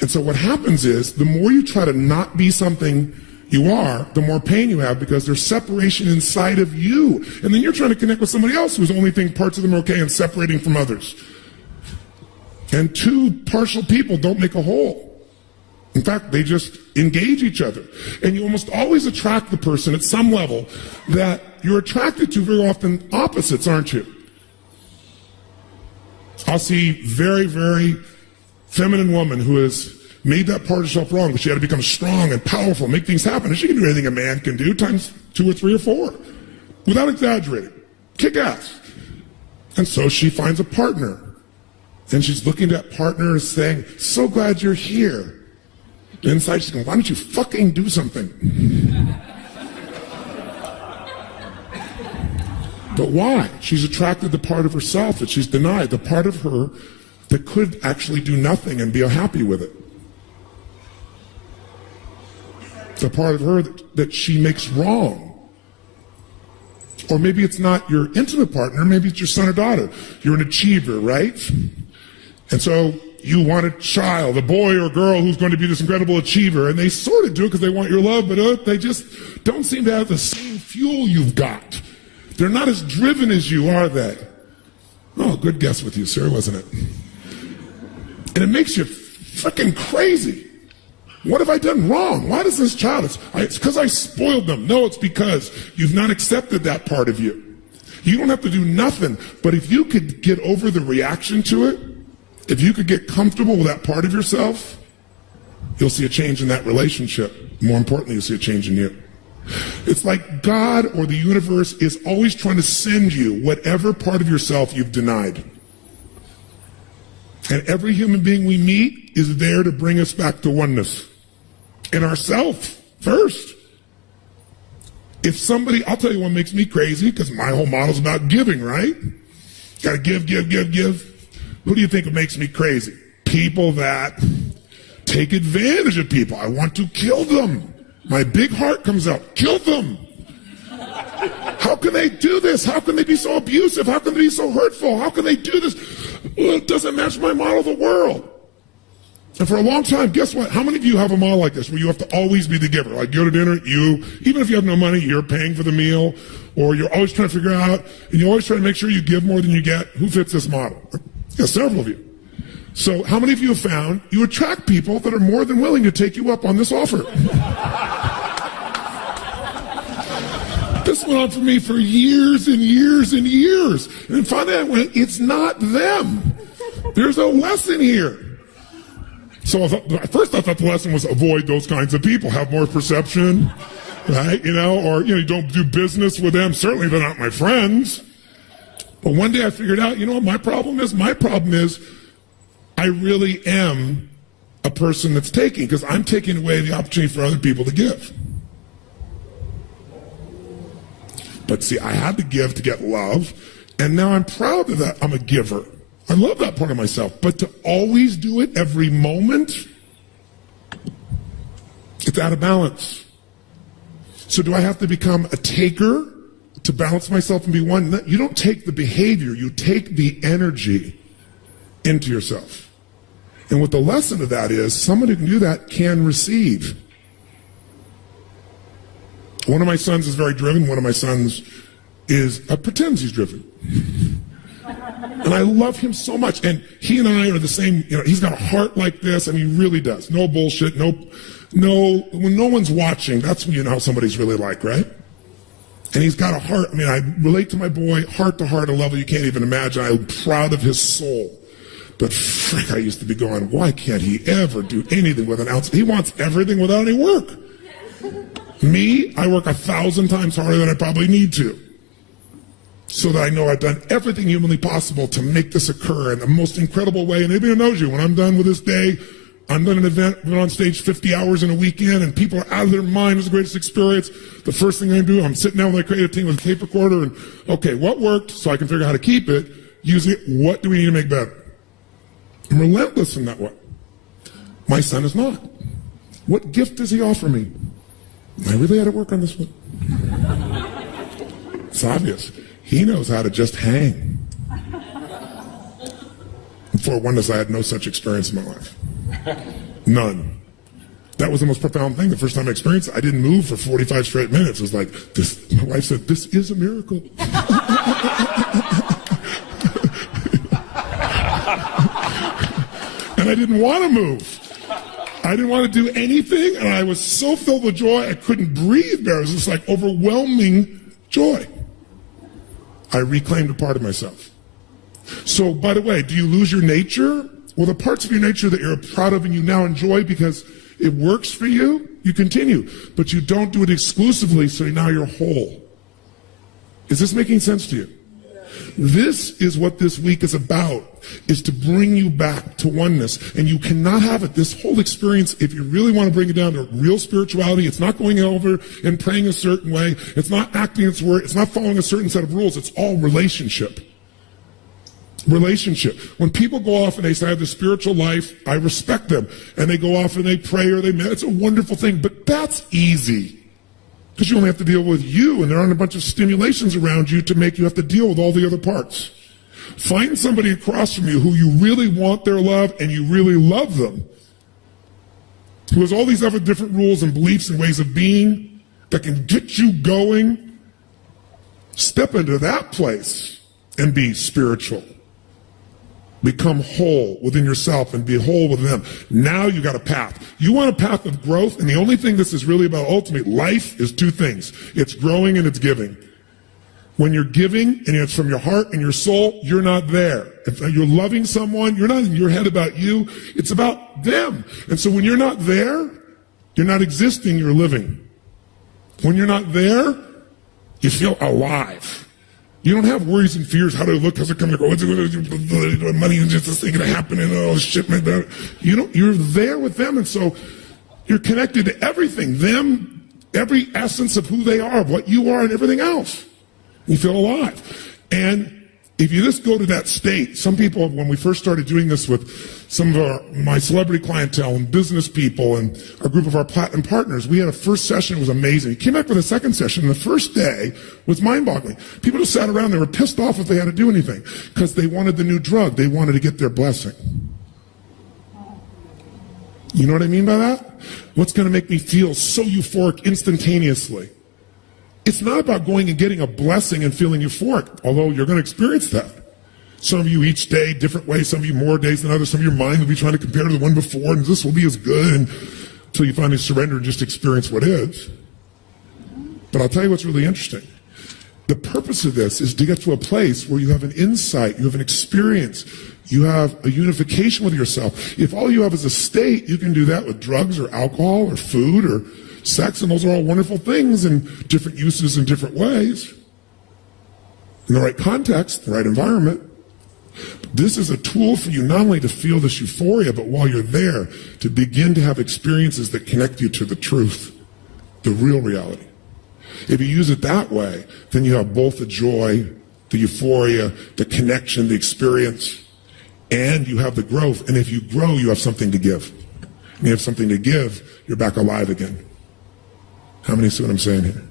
And so what happens is, the more you try to not be something you are, the more pain you have, because there's separation inside of you. And then you're trying to connect with somebody else who's only think parts of them are okay and separating from others. And two partial people don't make a whole. In fact, they just engage each other. And you almost always attract the person at some level that you're attracted to, very often opposites, aren't you? I'll see very, very feminine woman who has made that part of herself wrong, but she had to become strong and powerful, make things happen. And she can do anything a man can do times 2 or 3 or 4, without exaggerating. Kick ass. And so she finds a partner. And she's looking at that partner and saying, so glad you're here. And inside she's going, why don't you fucking do something? But why? She's attracted to the part of herself that she's denied, the part of her that could actually do nothing and be happy with it. The part of her that she makes wrong. Or maybe it's not your intimate partner, maybe it's your son or daughter. You're an achiever, right? And so you want a child, a boy or girl who's going to be this incredible achiever, and they sort of do it because they want your love, but they just don't seem to have the same fuel you've got. They're not as driven as you, are they? Oh, good guess with you, sir, wasn't it? And it makes you freaking crazy. What have I done wrong? Why does this child? It's because I spoiled them. No, it's because you've not accepted that part of you. You don't have to do nothing, but if you could get over the reaction to it, if you could get comfortable with that part of yourself, you'll see a change in that relationship. More importantly, you'll see a change in you. It's like God or the universe is always trying to send you whatever part of yourself you've denied. And every human being we meet is there to bring us back to oneness. In ourself first. If somebody, I'll tell you what makes me crazy, because my whole model's about giving, right? Gotta give, give, give, give. Who do you think makes me crazy? People that take advantage of people. I want to kill them. My big heart comes out. Kill them. How can they do this? How can they be so abusive? How can they be so hurtful? How can they do this? Well, it doesn't match my model of the world. And for a long time, guess what? How many of you have a model like this where you have to always be the giver? Like, go to dinner, even if you have no money, you're paying for the meal, or you're always trying to figure out, and you always try to make sure you give more than you get. Who fits this model? Yeah, several of you. So how many of you have found you attract people that are more than willing to take you up on this offer? This went on for me for years and years and years. And then finally I went, it's not them. There's a lesson here. So at first I thought the lesson was avoid those kinds of people, have more perception, right? Or don't do business with them. Certainly they're not my friends. But one day I figured out, what my problem is? My problem is I really am a person that's taking, because I'm taking away the opportunity for other people to give. But see, I had to give to get love, and now I'm proud of that. I'm a giver. I love that part of myself. But to always do it every moment, it's out of balance. So do I have to become a taker to balance myself and be one? You don't take the behavior, you take the energy. into yourself. And what the lesson of that is, someone who can do that can receive. One of my sons is very driven. One of my sons pretends he's driven. And I love him so much. And he and I are the same, he's got a heart like this, and he really does. No bullshit, no, when no one's watching, that's when you know how somebody's really like, right? And he's got a heart. I mean, I relate to my boy heart to heart, a level you can't even imagine. I'm proud of his soul. But frick, I used to be going, why can't he ever do anything with an ounce? He wants everything without any work. Me, I work 1,000 times harder than I probably need to, so that I know I've done everything humanly possible to make this occur in the most incredible way. And anybody who knows you, when I'm done with this day, I'm done an event, I've been on stage 50 hours in a weekend, and people are out of their mind. It was the greatest experience. The first thing I do, I'm sitting down with my creative team with a tape recorder, and okay, what worked so I can figure out how to keep it, use it, what do we need to make better? I'm relentless in that way. My son is not. What gift does he offer me? I really had to work on this one. It's obvious. He knows how to just hang. For oneness, I had no such experience in my life. None. That was the most profound thing. The first time I experienced it, I didn't move for 45 straight minutes. It was like, my wife said, this is a miracle. And I didn't want to move. I didn't want to do anything, and I was so filled with joy, I couldn't breathe there. It was just like overwhelming joy. I reclaimed a part of myself. So, by the way, do you lose your nature? Well, the parts of your nature that you're proud of and you now enjoy because it works for you, you continue. But you don't do it exclusively, so now you're whole. Is this making sense to you? This is what this week is about, is to bring you back to oneness. And you cannot have it, this whole experience, if you really want to bring it down to real spirituality. It's not going over and praying a certain way. It's not acting its word. It's not following a certain set of rules. It's all relationship. Relationship. When people go off and they say, I have the spiritual life, I respect them. And they go off and they pray or they meditate. It's a wonderful thing, but that's easy. Because you only have to deal with you, and there aren't a bunch of stimulations around you to make you have to deal with all the other parts. Find somebody across from you who you really want their love and you really love them, who has all these other different rules and beliefs and ways of being that can get you going. Step into that place and be spiritual. Become whole within yourself and be whole with them. Now you got a path. You want a path of growth, and the only thing this is really about ultimately life is two things. It's growing and it's giving. When you're giving and it's from your heart and your soul, you're not there. If you're loving someone, you're not in your head about you. It's about them. And so when you're not there, you're not existing, you're living. When you're not there, you feel alive. You don't have worries and fears. How do I look? How's it coming? What's money is just this thing going to happen and all this shit. You're there with them, and so you're connected to everything. Them, every essence of who they are, what you are, and everything else. You feel alive. And if you just go to that state, some people, when we first started doing this with some of my celebrity clientele and business people and a group of our platinum partners, we had a first session, it was amazing. We came back with a second session, and the first day was mind-boggling. People just sat around, they were pissed off if they had to do anything because they wanted the new drug. They wanted to get their blessing. You know what I mean by that? What's going to make me feel so euphoric instantaneously? It's not about going and getting a blessing and feeling euphoric, although you're going to experience that. Some of you each day, different ways, some of you more days than others. Some of your mind will be trying to compare to the one before, and this will be as good until you finally surrender and just experience what is. But I'll tell you what's really interesting. The purpose of this is to get to a place where you have an insight, you have an experience, you have a unification with yourself. If all you have is a state, you can do that with drugs or alcohol or food or sex, and those are all wonderful things in different uses in different ways. In the right context, the right environment. This is a tool for you not only to feel this euphoria, but while you're there, to begin to have experiences that connect you to the truth, the real reality. If you use it that way, then you have both the joy, the euphoria, the connection, the experience, and you have the growth. And if you grow, you have something to give. And you have something to give, you're back alive again. How many see what I'm saying here?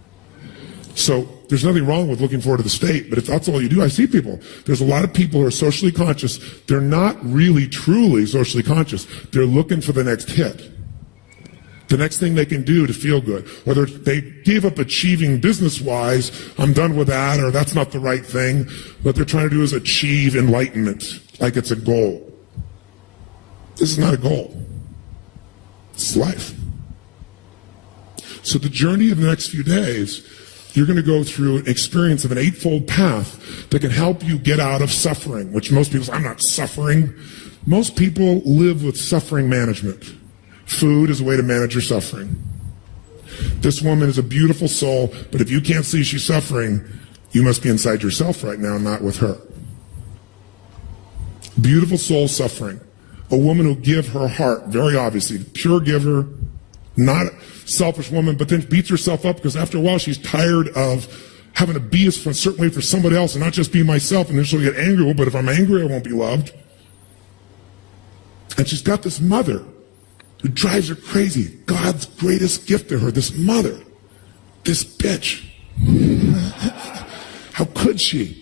So there's nothing wrong with looking forward to the state, but if that's all you do, I see people. There's a lot of people who are socially conscious. They're not really truly socially conscious. They're looking for the next hit, the next thing they can do to feel good. Whether they gave up achieving business-wise, I'm done with that, or that's not the right thing. What they're trying to do is achieve enlightenment, like it's a goal. This is not a goal. It's life. So the journey of the next few days, you're going to go through an experience of an eightfold path that can help you get out of suffering, which most people say, I'm not suffering. Most people live with suffering management. Food is a way to manage your suffering. This woman is a beautiful soul, but if you can't see she's suffering, you must be inside yourself right now, not with her. Beautiful soul suffering. A woman who give her heart, very obviously, pure giver, not a selfish woman, but then beats herself up because after a while she's tired of having to be a certain way for somebody else and not just be myself, and then she'll get angry. Well, but if I'm angry, I won't be loved. And she's got this mother who drives her crazy. God's greatest gift to her, this mother, this bitch. How could she?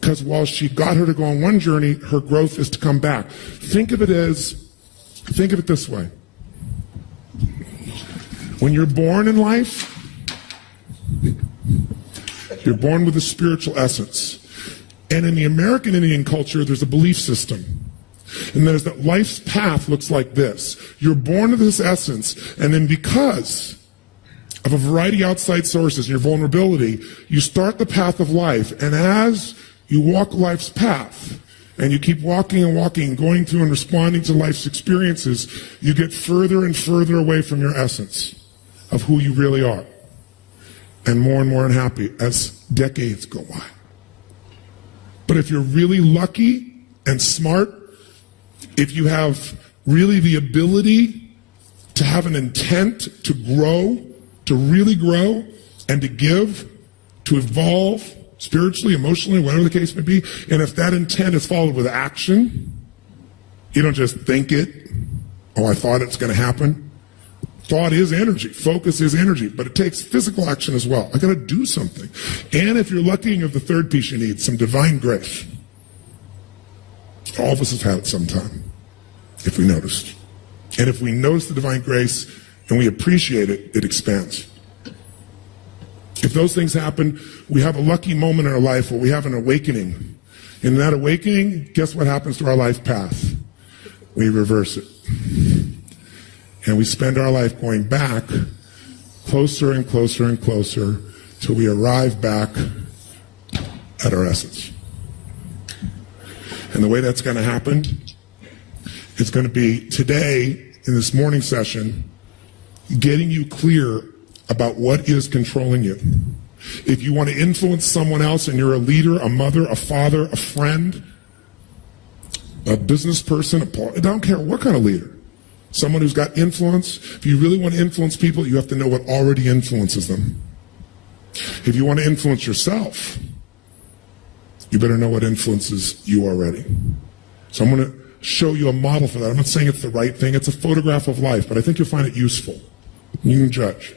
Because while she got her to go on one journey, her growth is to come back. Think of it this way. When you're born in life, you're born with a spiritual essence. And in the American Indian culture, there's a belief system. And there's that life's path looks like this. You're born with this essence, and then because of a variety of outside sources and your vulnerability, you start the path of life. And as you walk life's path, and you keep walking and walking, going through and responding to life's experiences, you get further and further away from your essence of who you really are, and more unhappy as decades go by. But if you're really lucky and smart, if you have really the ability to have an intent to grow, to really grow, and to give, to evolve spiritually, emotionally, whatever the case may be, and if that intent is followed with action, you don't just think it, oh, I thought it's going to happen. Thought is energy. Focus is energy. But it takes physical action as well. I got to do something. And if you're lucky, you have the third piece you need, some divine grace. All of us have had it sometime, if we noticed. And if we notice the divine grace and we appreciate it, it expands. If those things happen, we have a lucky moment in our life where we have an awakening. In that awakening, guess what happens to our life path? We reverse it. And we spend our life going back closer and closer and closer till we arrive back at our essence. And the way that's going to happen, it's going to be today in this morning session, getting you clear about what is controlling you. If you want to influence someone else and you're a leader, a mother, a father, a friend, a business person, I don't care what kind of leader. Someone who's got influence. If you really want to influence people, you have to know what already influences them. If you want to influence yourself, you better know what influences you already. So I'm going to show you a model for that. I'm not saying it's the right thing. It's a photograph of life, but I think you'll find it useful. You can judge.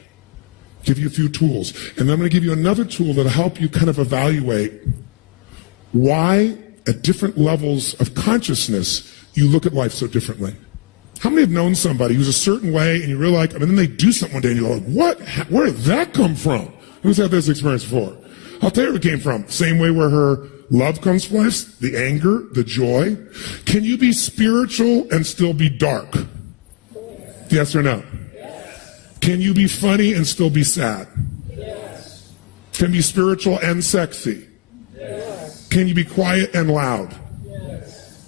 Give you a few tools. And then I'm going to give you another tool that'll help you kind of evaluate why at different levels of consciousness you look at life so differently. How many have known somebody who's a certain way and you realize, and then they do something one day and you're like, what? Where did that come from? Who's had this experience before? I'll tell you where it came from. Same way where her love comes from, the anger, the joy. Can you be spiritual and still be dark? Yes or no? Can you be funny and still be sad? Yes. Can you be spiritual and sexy? Yes. Can you be quiet and loud? Yes.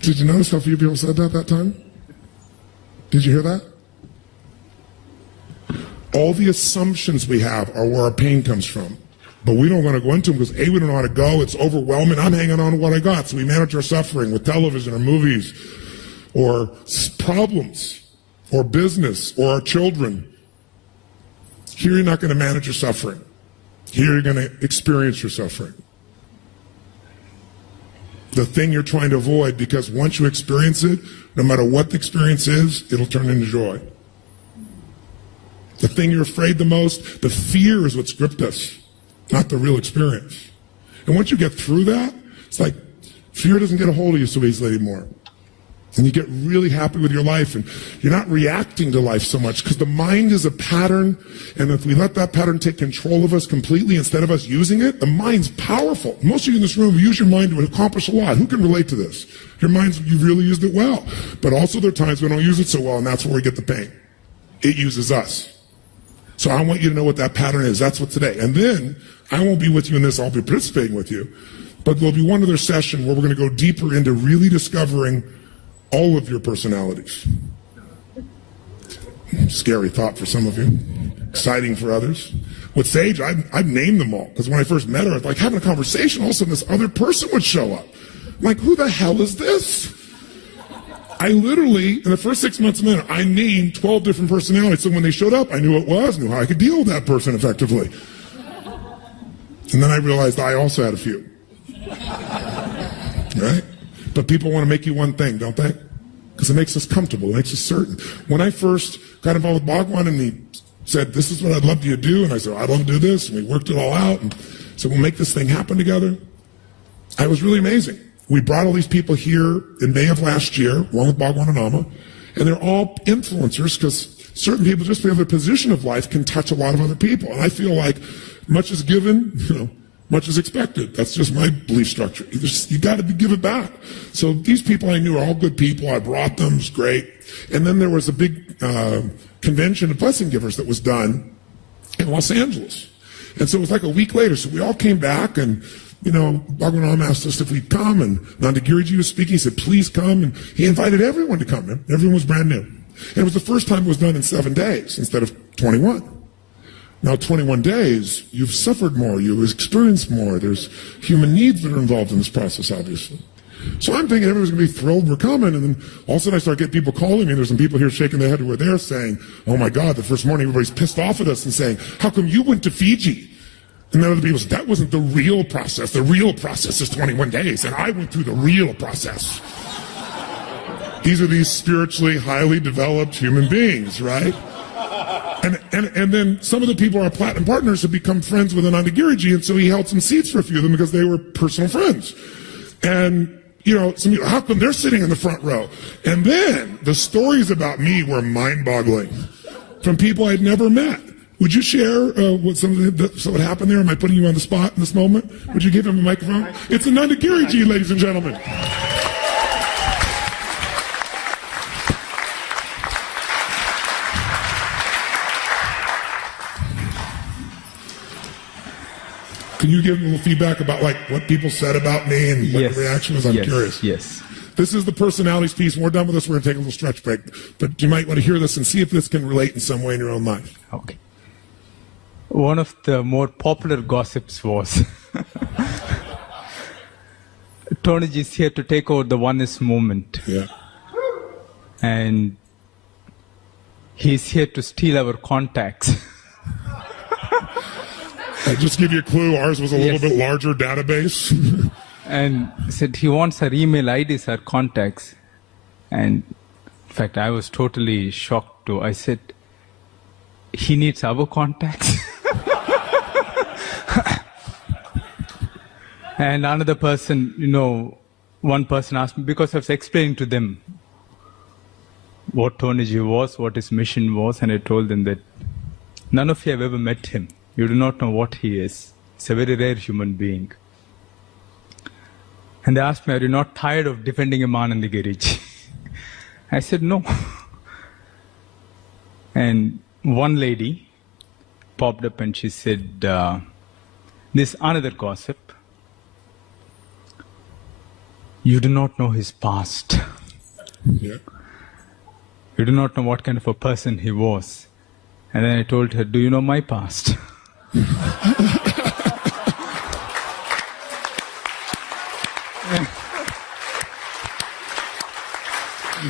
Did you notice how few people said that time? Did you hear that? All the assumptions we have are where our pain comes from. But we don't want to go into them because A, we don't know how to go. It's overwhelming. I'm hanging on to what I got. So we manage our suffering with television or movies or problems. Or business, or our children. Here you're not going to manage your suffering. Here you're going to experience your suffering. The thing you're trying to avoid, because once you experience it, no matter what the experience is, it'll turn into joy. The thing you're afraid the most, the fear is what's gripped us, not the real experience. And once you get through that, it's like fear doesn't get a hold of you so easily anymore. And you get really happy with your life, and you're not reacting to life so much, because the mind is a pattern, and if we let that pattern take control of us completely instead of us using it, the mind's powerful. Most of you in this room use your mind to accomplish a lot. Who can relate to this? Your mind's, you've really used it well. But also there are times we don't use it so well, and that's where we get the pain. It uses us. So I want you to know what that pattern is. That's what today. And then I won't be with you in this. I'll be participating with you. But there'll be one other session where we're going to go deeper into really discovering all of your personalities. Scary thought for some of you. Exciting for others. With Sage, I've named them all. Because when I first met her, I was like having a conversation. All of a sudden, this other person would show up. I'm like, who the hell is this? I literally, in the first 6 months of it, I named 12 different personalities. So when they showed up, I knew what it was, knew how I could deal with that person effectively. And then I realized I also had a few. Right? But people want to make you one thing, don't they? Because it makes us comfortable, it makes us certain. When I first got involved with Bhagwan and he said, this is what I'd love you to do, and I said, I'd love to do this, and we worked it all out, and said, we'll make this thing happen together. It was really amazing. We brought all these people here in May of last year, along with Bhagwan and Amma, and they're all influencers, because certain people, just because of their position of life, can touch a lot of other people. And I feel like much is given, much is expected. That's just my belief structure. You got to give it back. So these people I knew are all good people. I brought them. It's great. And then there was a big convention of blessing givers that was done in Los Angeles. And so it was like a week later. So we all came back, and Bhagwan Ram asked us if we'd come, and Nanda Giriji was speaking. He said, please come. And he invited everyone to come. Everyone was brand new. And it was the first time it was done in 7 days instead of 21. Now, 21 days, you've suffered more, you've experienced more. There's human needs that are involved in this process, obviously. So I'm thinking everyone's going to be thrilled we're coming, and then all of a sudden I start getting people calling me. There's some people here shaking their head who were there saying, oh my God, the first morning everybody's pissed off at us and saying, how come you went to Fiji? And then other people said, that wasn't the real process. The real process is 21 days, and I went through the real process. These are these spiritually highly developed human beings, right? And then some of the people, our platinum partners, have become friends with Ananda Giriji, and so he held some seats for a few of them because they were personal friends. And, some people, how come they're sitting in the front row? And then the stories about me were mind-boggling from people I'd never met. Would you share what what happened there? Am I putting you on the spot in this moment? Would you give him a microphone? It's Ananda Giriji, ladies and gentlemen. Can you give a little feedback about what people said about me and what the reaction was? I'm curious. Yes. This is the personalities piece. When we're done with this, we're going to take a little stretch break. But you might want to hear this and see if this can relate in some way in your own life. Okay. One of the more popular gossips was Tonyji is here to take over the oneness movement. Yeah. And he's here to steal our contacts. I'll just give you a clue. Ours was a little bit larger database. And said he wants our email IDs, our contacts. And in fact, I was totally shocked too. I said, he needs our contacts. And another person, one person asked me, because I was explaining to them what Tonyji was, what his mission was, and I told them that none of you have ever met him. You do not know what he is. He's a very rare human being. And they asked me, are you not tired of defending Ananda Giriji? I said, no. And one lady popped up and she said, this another gossip. You do not know his past. Yeah. You do not know what kind of a person he was. And then I told her, do you know my past?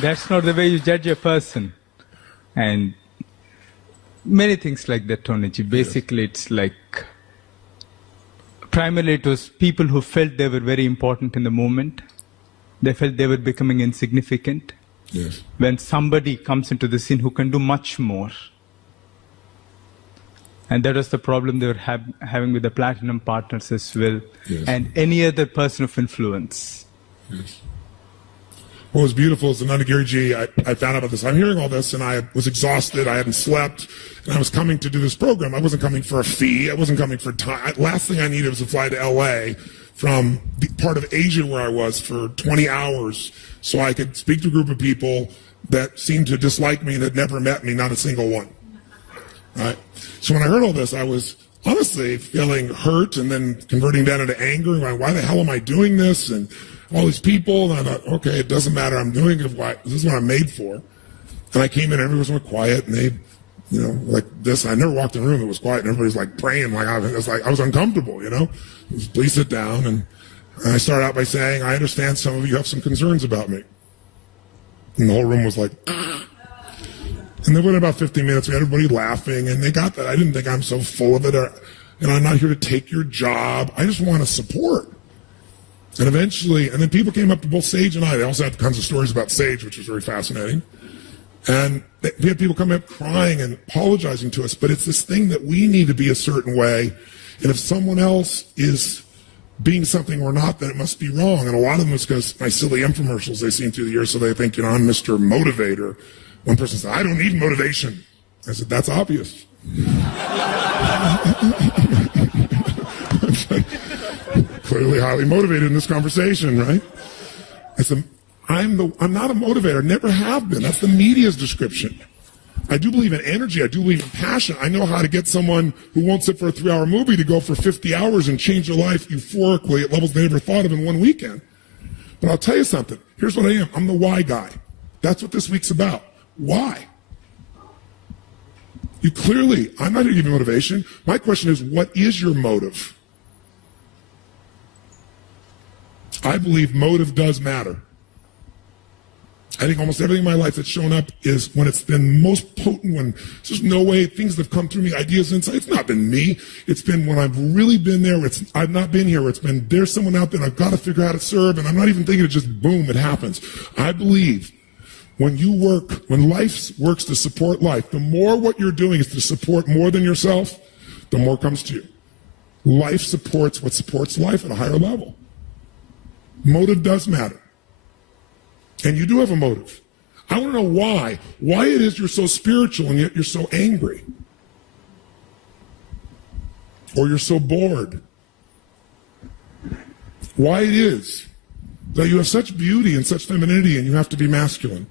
That's not the way you judge a person. And many things like that, Tonyji. Basically, it's like, primarily it was people who felt they were very important in the moment. They felt they were becoming insignificant. Yes. When somebody comes into the scene who can do much more, And that was the problem they were having with the platinum partners as well, Yes. and any other person of influence. Yes. What was beautiful is the Nana Giri Ji, I found out about this. I'm hearing all this, and I was exhausted. I hadn't slept, and I was coming to do this program. I wasn't coming for a fee. I wasn't coming for time. Last thing I needed was to fly to L.A. from the part of Asia where I was for 20 hours so I could speak to a group of people that seemed to dislike me and had never met me, not a single one. Right? So when I heard all this, I was honestly feeling hurt and then converting that into anger and going, why the hell am I doing this? And all these people, and I thought, okay, it doesn't matter. I'm doing it. This is what I'm made for. And I came in, everyone was quiet, and they, like this. I never walked in a room that was quiet, and everybody's like praying, I was uncomfortable, Please sit down. And I started out by saying, I understand some of you have some concerns about me. And the whole room was like, ah. And then within about 15 minutes, we had everybody laughing, and they got that. I didn't think I'm so full of it, I'm not here to take your job. I just want to support. And eventually, and then people came up to both Sage and I. They also had tons of stories about Sage, which was very fascinating. And we had people come up crying and apologizing to us, but it's this thing that we need to be a certain way. And if someone else is being something or not, then it must be wrong. And a lot of them is because my silly infomercials they've seen through the years, so they think, I'm Mr. Motivator. One person said, I don't need motivation. I said, that's obvious. Clearly highly motivated in this conversation, right? I said, I'm not a motivator, never have been. That's the media's description. I do believe in energy. I do believe in passion. I know how to get someone who won't sit for a 3-hour movie to go for 50 hours and change their life euphorically at levels they never thought of in one weekend. But I'll tell you something. Here's what I am. I'm the why guy. That's what this week's about. Why? I'm not here to give you motivation. My question is, what is your motive? I believe motive does matter. I think almost everything in my life that's shown up is when it's been most potent, when there's no way things that have come through me, ideas, insights. It's not been me. It's been when I've really been there. I've not been here. It's been there's someone out there and I've got to figure out how to serve, and I'm not even thinking it just boom, it happens. I believe when life works to support life, the more what you're doing is to support more than yourself, the more comes to you. Life supports what supports life at a higher level. Motive does matter. And you do have a motive. I want to know why it is you're so spiritual and yet you're so angry. Or you're so bored. Why it is that you have such beauty and such femininity and you have to be masculine.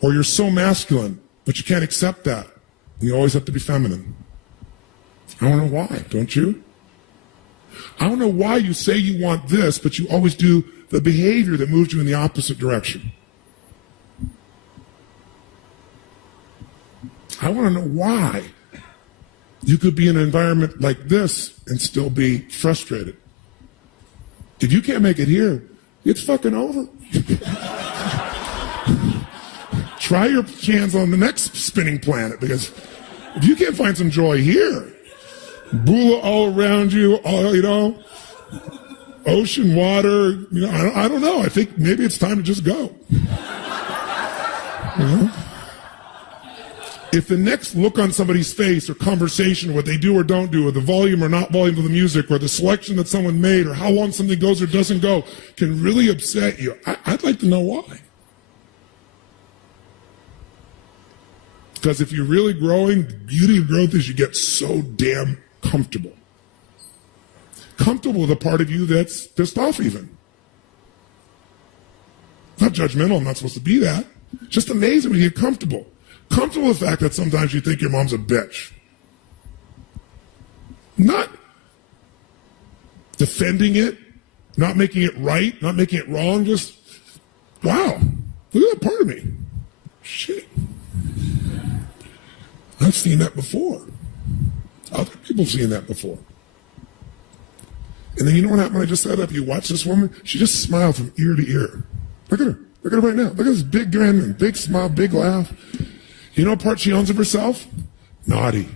Or you're so masculine, but you can't accept that. And you always have to be feminine. I want to know why, don't you? I don't know why you say you want this, but you always do the behavior that moves you in the opposite direction. I want to know why you could be in an environment like this and still be frustrated. If you can't make it here, it's fucking over. Try your chance on the next spinning planet, because if you can't find some joy here, Bula all around you, ocean, water, I don't know. I think maybe it's time to just go. If the next look on somebody's face or conversation, what they do or don't do, or the volume or not volume of the music, or the selection that someone made, or how long something goes or doesn't go, can really upset you, I'd like to know why. Because if you're really growing, the beauty of growth is you get so damn comfortable. Comfortable with a part of you that's pissed off even. Not judgmental, I'm not supposed to be that. Just amazing when you get comfortable. Comfortable with the fact that sometimes you think your mom's a bitch. Not defending it, not making it right, not making it wrong, just, wow, look at that part of me. Shit. I've seen that before. Other people have seen that before. And then you know what happened when I just sat up? You watch this woman, she just smiled from ear to ear. Look at her. Look at her right now. Look at this big grin and big smile, big laugh. You know what part she owns of herself? Naughty.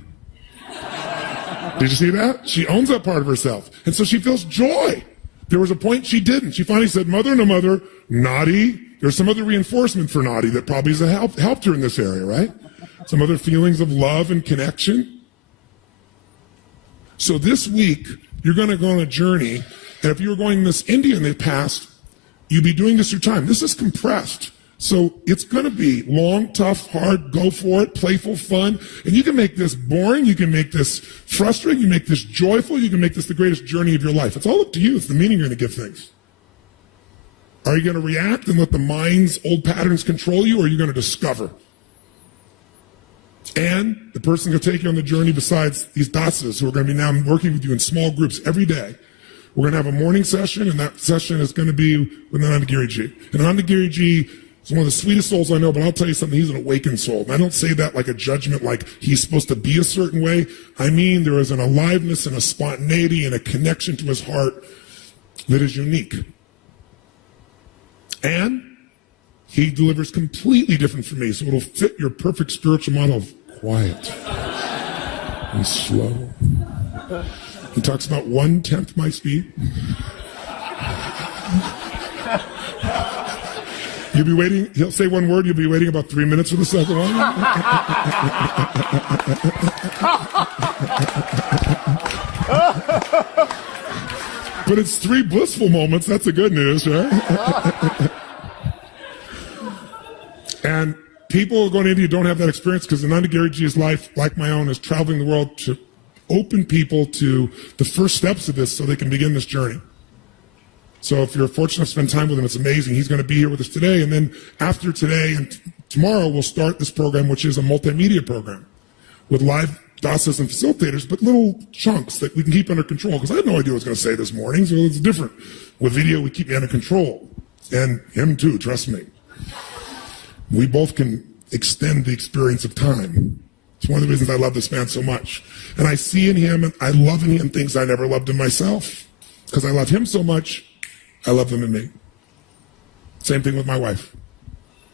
Did you see that? She owns that part of herself. And so she feels joy. There was a point she didn't. She finally said, mother and a mother, naughty. There's some other reinforcement for naughty that probably has helped her in this area, right? Some other feelings of love and connection. So this week, you're going to go on a journey, and if you were going this India in the past, you'd be doing this through time. This is compressed. So it's going to be long, tough, hard, go for it, playful, fun. And you can make this boring, you can make this frustrating, you can make this joyful, you can make this the greatest journey of your life. It's all up to you. It's the meaning you're going to give things. Are you going to react and let the mind's old patterns control you, or are you going to discover? And the person who'll take you on the journey besides these dasas who are going to be now working with you in small groups every day. We're going to have a morning session, and that session is going to be with Anandagiri. And Anandagiri is one of the sweetest souls I know, but I'll tell you something, he's an awakened soul. And I don't say that like a judgment, like he's supposed to be a certain way. I mean, there is an aliveness and a spontaneity and a connection to his heart that is unique. And he delivers completely different from me, so it'll fit your perfect spiritual model of quiet and slow. He talks about 1/10 my speed. You'll be waiting, he'll say one word, you'll be waiting about 3 minutes for the second one. But it's 3 blissful moments, that's the good news, right? And people going to India don't have that experience because Anandagiriji's life, like my own, is traveling the world to open people to the first steps of this so they can begin this journey. So if you're fortunate to spend time with him, it's amazing. He's going to be here with us today. And then after today and tomorrow, we'll start this program, which is a multimedia program with live dasas and facilitators, but little chunks that we can keep under control. Because I had no idea what I was going to say this morning, so it's different. With video, we keep you under control. And him too, trust me. We both can extend the experience of time. It's one of the reasons I love this man so much. And I see in him, and I love in him things I never loved in myself. Because I love him so much, I love them in me. Same thing with my wife.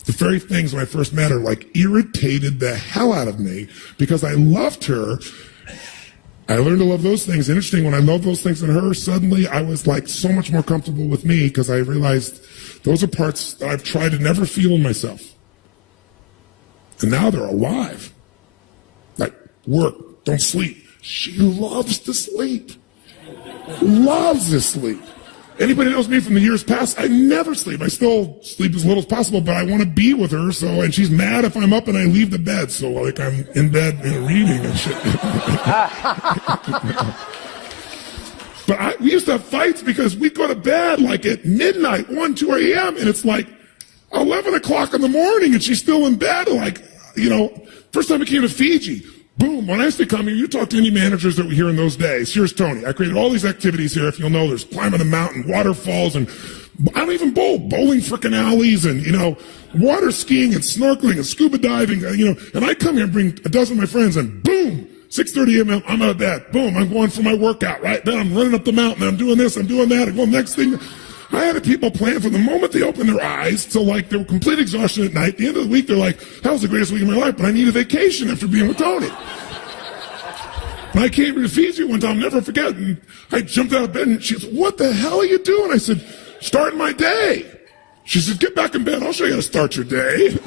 The very things when I first met her, like, irritated the hell out of me because I loved her. I learned to love those things. Interesting, when I loved those things in her, suddenly I was like so much more comfortable with me because I realized those are parts that I've tried to never feel in myself. And now they're alive. Like, work, don't sleep. She loves to sleep. Loves to sleep. Anybody knows me from the years past, I never sleep. I still sleep as little as possible, but I want to be with her, so, and she's mad if I'm up and I leave the bed, so like I'm in bed reading and shit. But we used to have fights because we'd go to bed like at midnight, 1, 2 a.m., and it's like 11 o'clock in the morning and she's still in bed. Like, you know, first time I came to Fiji, boom, when I used to come here, you talk to any managers that were here in those days. Here's Tony. I created all these activities here. If you'll know, there's climbing a mountain, waterfalls, and I don't even bowling frickin' alleys, and, you know, water skiing and snorkeling and scuba diving, you know. And I come here and bring a dozen of my friends, and boom, 6:30 a.m., I'm out of bed. Boom, I'm going for my workout, right? Then I'm running up the mountain, I'm doing this, I'm doing that, and going next thing. I had people plan from the moment they open their eyes to like they were complete exhaustion at night. At the end of the week, they're like, that was the greatest week of my life, but I need a vacation after being with Tony. And I came to Fiji one time, I'll never forget, and I jumped out of bed and she said, what the hell are you doing? I said, starting my day. She said, get back in bed, I'll show you how to start your day.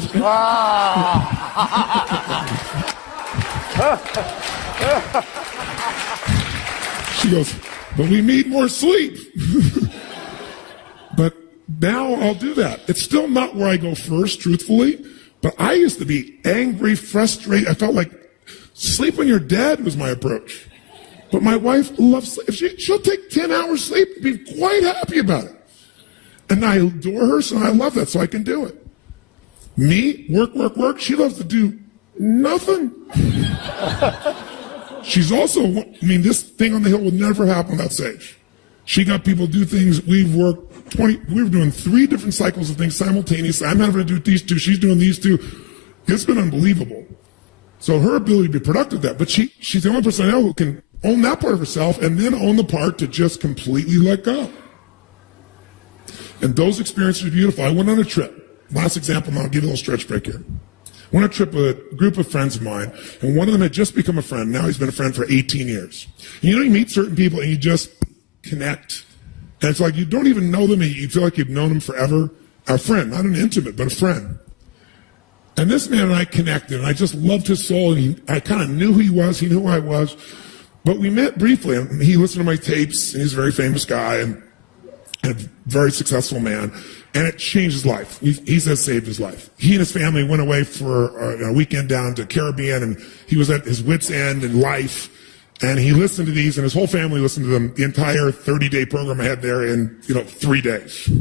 She goes, but we need more sleep. But now I'll do that. It's still not where I go first, truthfully, but I used to be angry, frustrated. I felt like sleep when you're dead was my approach. But my wife loves sleep. She'll take 10 hours sleep and be quite happy about it. And I adore her, so I love that, so I can do it. Me, work. She loves to do nothing. She's also, I mean, this thing on the hill would never happen without Sage. She got people to do things. We were doing 3 different cycles of things simultaneously. I'm having to do these 2. She's doing these 2. It's been unbelievable. So her ability to be productive at that, but she's the only person I know who can own that part of herself and then own the part to just completely let go. And those experiences are beautiful. I went on a trip. Last example, and I'll give you a little stretch break here. I went on a trip with a group of friends of mine, and one of them had just become a friend. Now he's been a friend for 18 years. And you know, you meet certain people and you just connect. And it's like you don't even know them, and you feel like you've known them forever. A friend, not an intimate, but a friend. And this man and I connected, and I just loved his soul, and I kind of knew who he was, he knew who I was. But we met briefly, and he listened to my tapes, and he's a very famous guy and a very successful man, and it changed his life. He says saved his life. He and his family went away for a weekend down to Caribbean, and he was at his wit's end in life, and he listened to these, and his whole family listened to them, the entire 30-day program I had there in 3 days,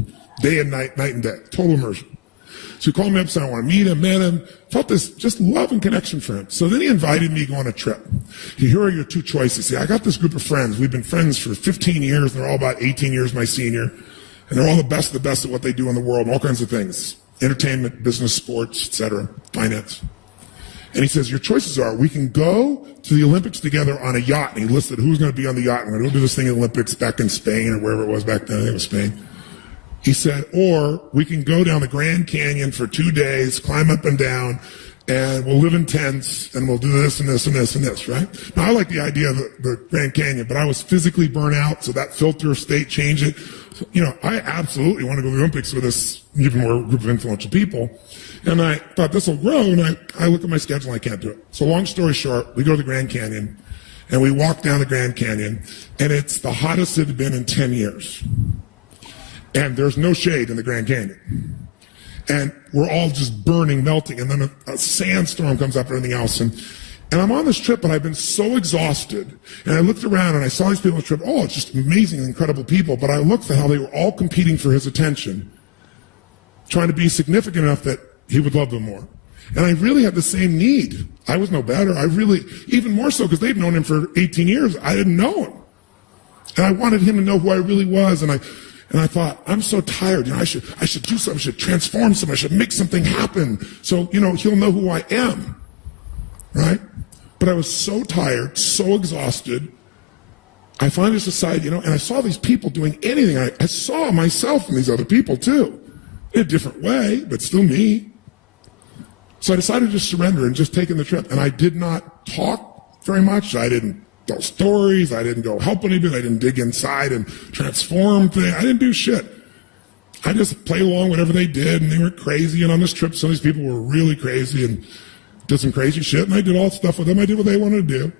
day and night, night and day, total immersion. So he called me up, said I want to meet him, met him, felt this just love and connection for him. So then he invited me to go on a trip. Here are your two choices. See, I got this group of friends. We've been friends for 15 years. They're all about 18 years my senior. And they're all the best of what they do in the world, and all kinds of things. Entertainment, business, sports, etc., finance. And he says, your choices are, we can go to the Olympics together on a yacht. And he listed who's going to be on the yacht. We're going to go do this thing in the Olympics back in Spain or wherever it was back then. I think it was Spain. He said, or we can go down the Grand Canyon for 2 days, climb up and down, and we'll live in tents, and we'll do this and this and this and this, right? Now, I like the idea of the Grand Canyon, but I was physically burnt out, so that filter state changed it. So, I absolutely want to go to the Olympics with this even more group of influential people. And I thought this will grow, and I look at my schedule and I can't do it. So long story short, we go to the Grand Canyon, and we walk down the Grand Canyon, and it's the hottest it had been in 10 years. And there's no shade in the Grand Canyon. And we're all just burning, melting, and then a sandstorm comes up and everything else. And I'm on this trip, and I've been so exhausted. And I looked around, and I saw these people on the trip. Oh, it's just amazing, incredible people. But I looked at how they were all competing for his attention, trying to be significant enough that he would love them more. And I really had the same need. I was no better. Even more so, because they'd known him for 18 years. I didn't know him. And I wanted him to know who I really was. And I thought, I'm so tired. I should do something. I should transform something. I should make something happen. So, he'll know who I am. Right? But I was so tired, so exhausted. I finally just decided, and I saw these people doing anything. I saw myself in these other people too. In a different way, but still me. So I decided to surrender and just take in the trip. And I did not talk very much. I didn't tell stories. I didn't go help anybody. I didn't dig inside and transform things. I didn't do shit. I just played along whatever they did, and they were crazy. And on this trip, some of these people were really crazy and did some crazy shit. And I did all stuff with them. I did what they wanted to do.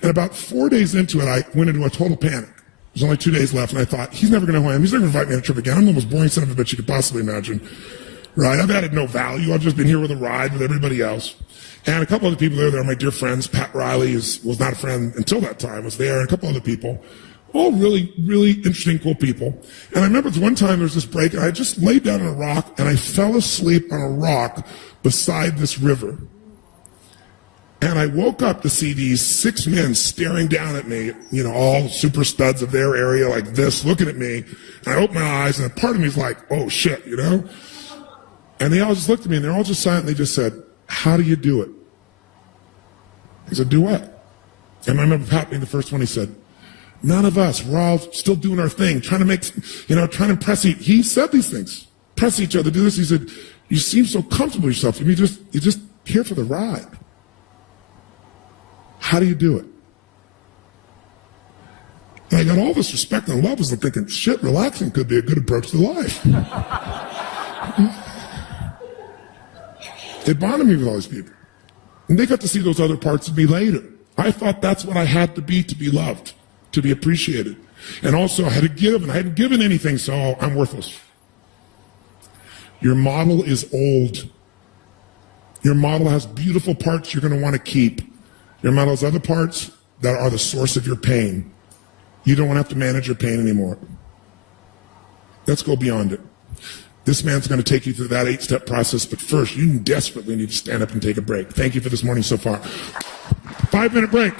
And about 4 days into it, I went into a total panic. There's only 2 days left, and I thought, he's never going to know who I am. He's never going to invite me on a trip again. I'm the most boring son of a bitch you could possibly imagine. Right? I've added no value. I've just been here with a ride with everybody else. And a couple other people there are my dear friends. Pat Riley was not a friend until that time, was there, and a couple other people. All really, really interesting, cool people. And I remember one time there was this break, and I just laid down on a rock, and I fell asleep on a rock beside this river. And I woke up to see these 6 men staring down at me, all super studs of their area like this, looking at me. And I opened my eyes, and a part of me is like, oh, shit, And they all just looked at me, and they're all just silent, and they just said, how do you do it? He said, do what? And I remember Pat being the first one. He said, none of us. We're all still doing our thing, trying to impress each. He said these things. Impress each other, do this. He said, you seem so comfortable with yourself. You're just here for the ride. How do you do it? And I got all this respect and love as I'm thinking, shit, relaxing could be a good approach to life. They bonded me with all these people. And they got to see those other parts of me later. I thought that's what I had to be loved, to be appreciated. And also I had to give, and I hadn't given anything, so I'm worthless. Your model is old. Your model has beautiful parts you're going to want to keep. Your model has other parts that are the source of your pain. You don't want to have to manage your pain anymore. Let's go beyond it. This man's going to take you through that 8-step process, but first, you desperately need to stand up and take a break. Thank you for this morning so far. 5-minute break.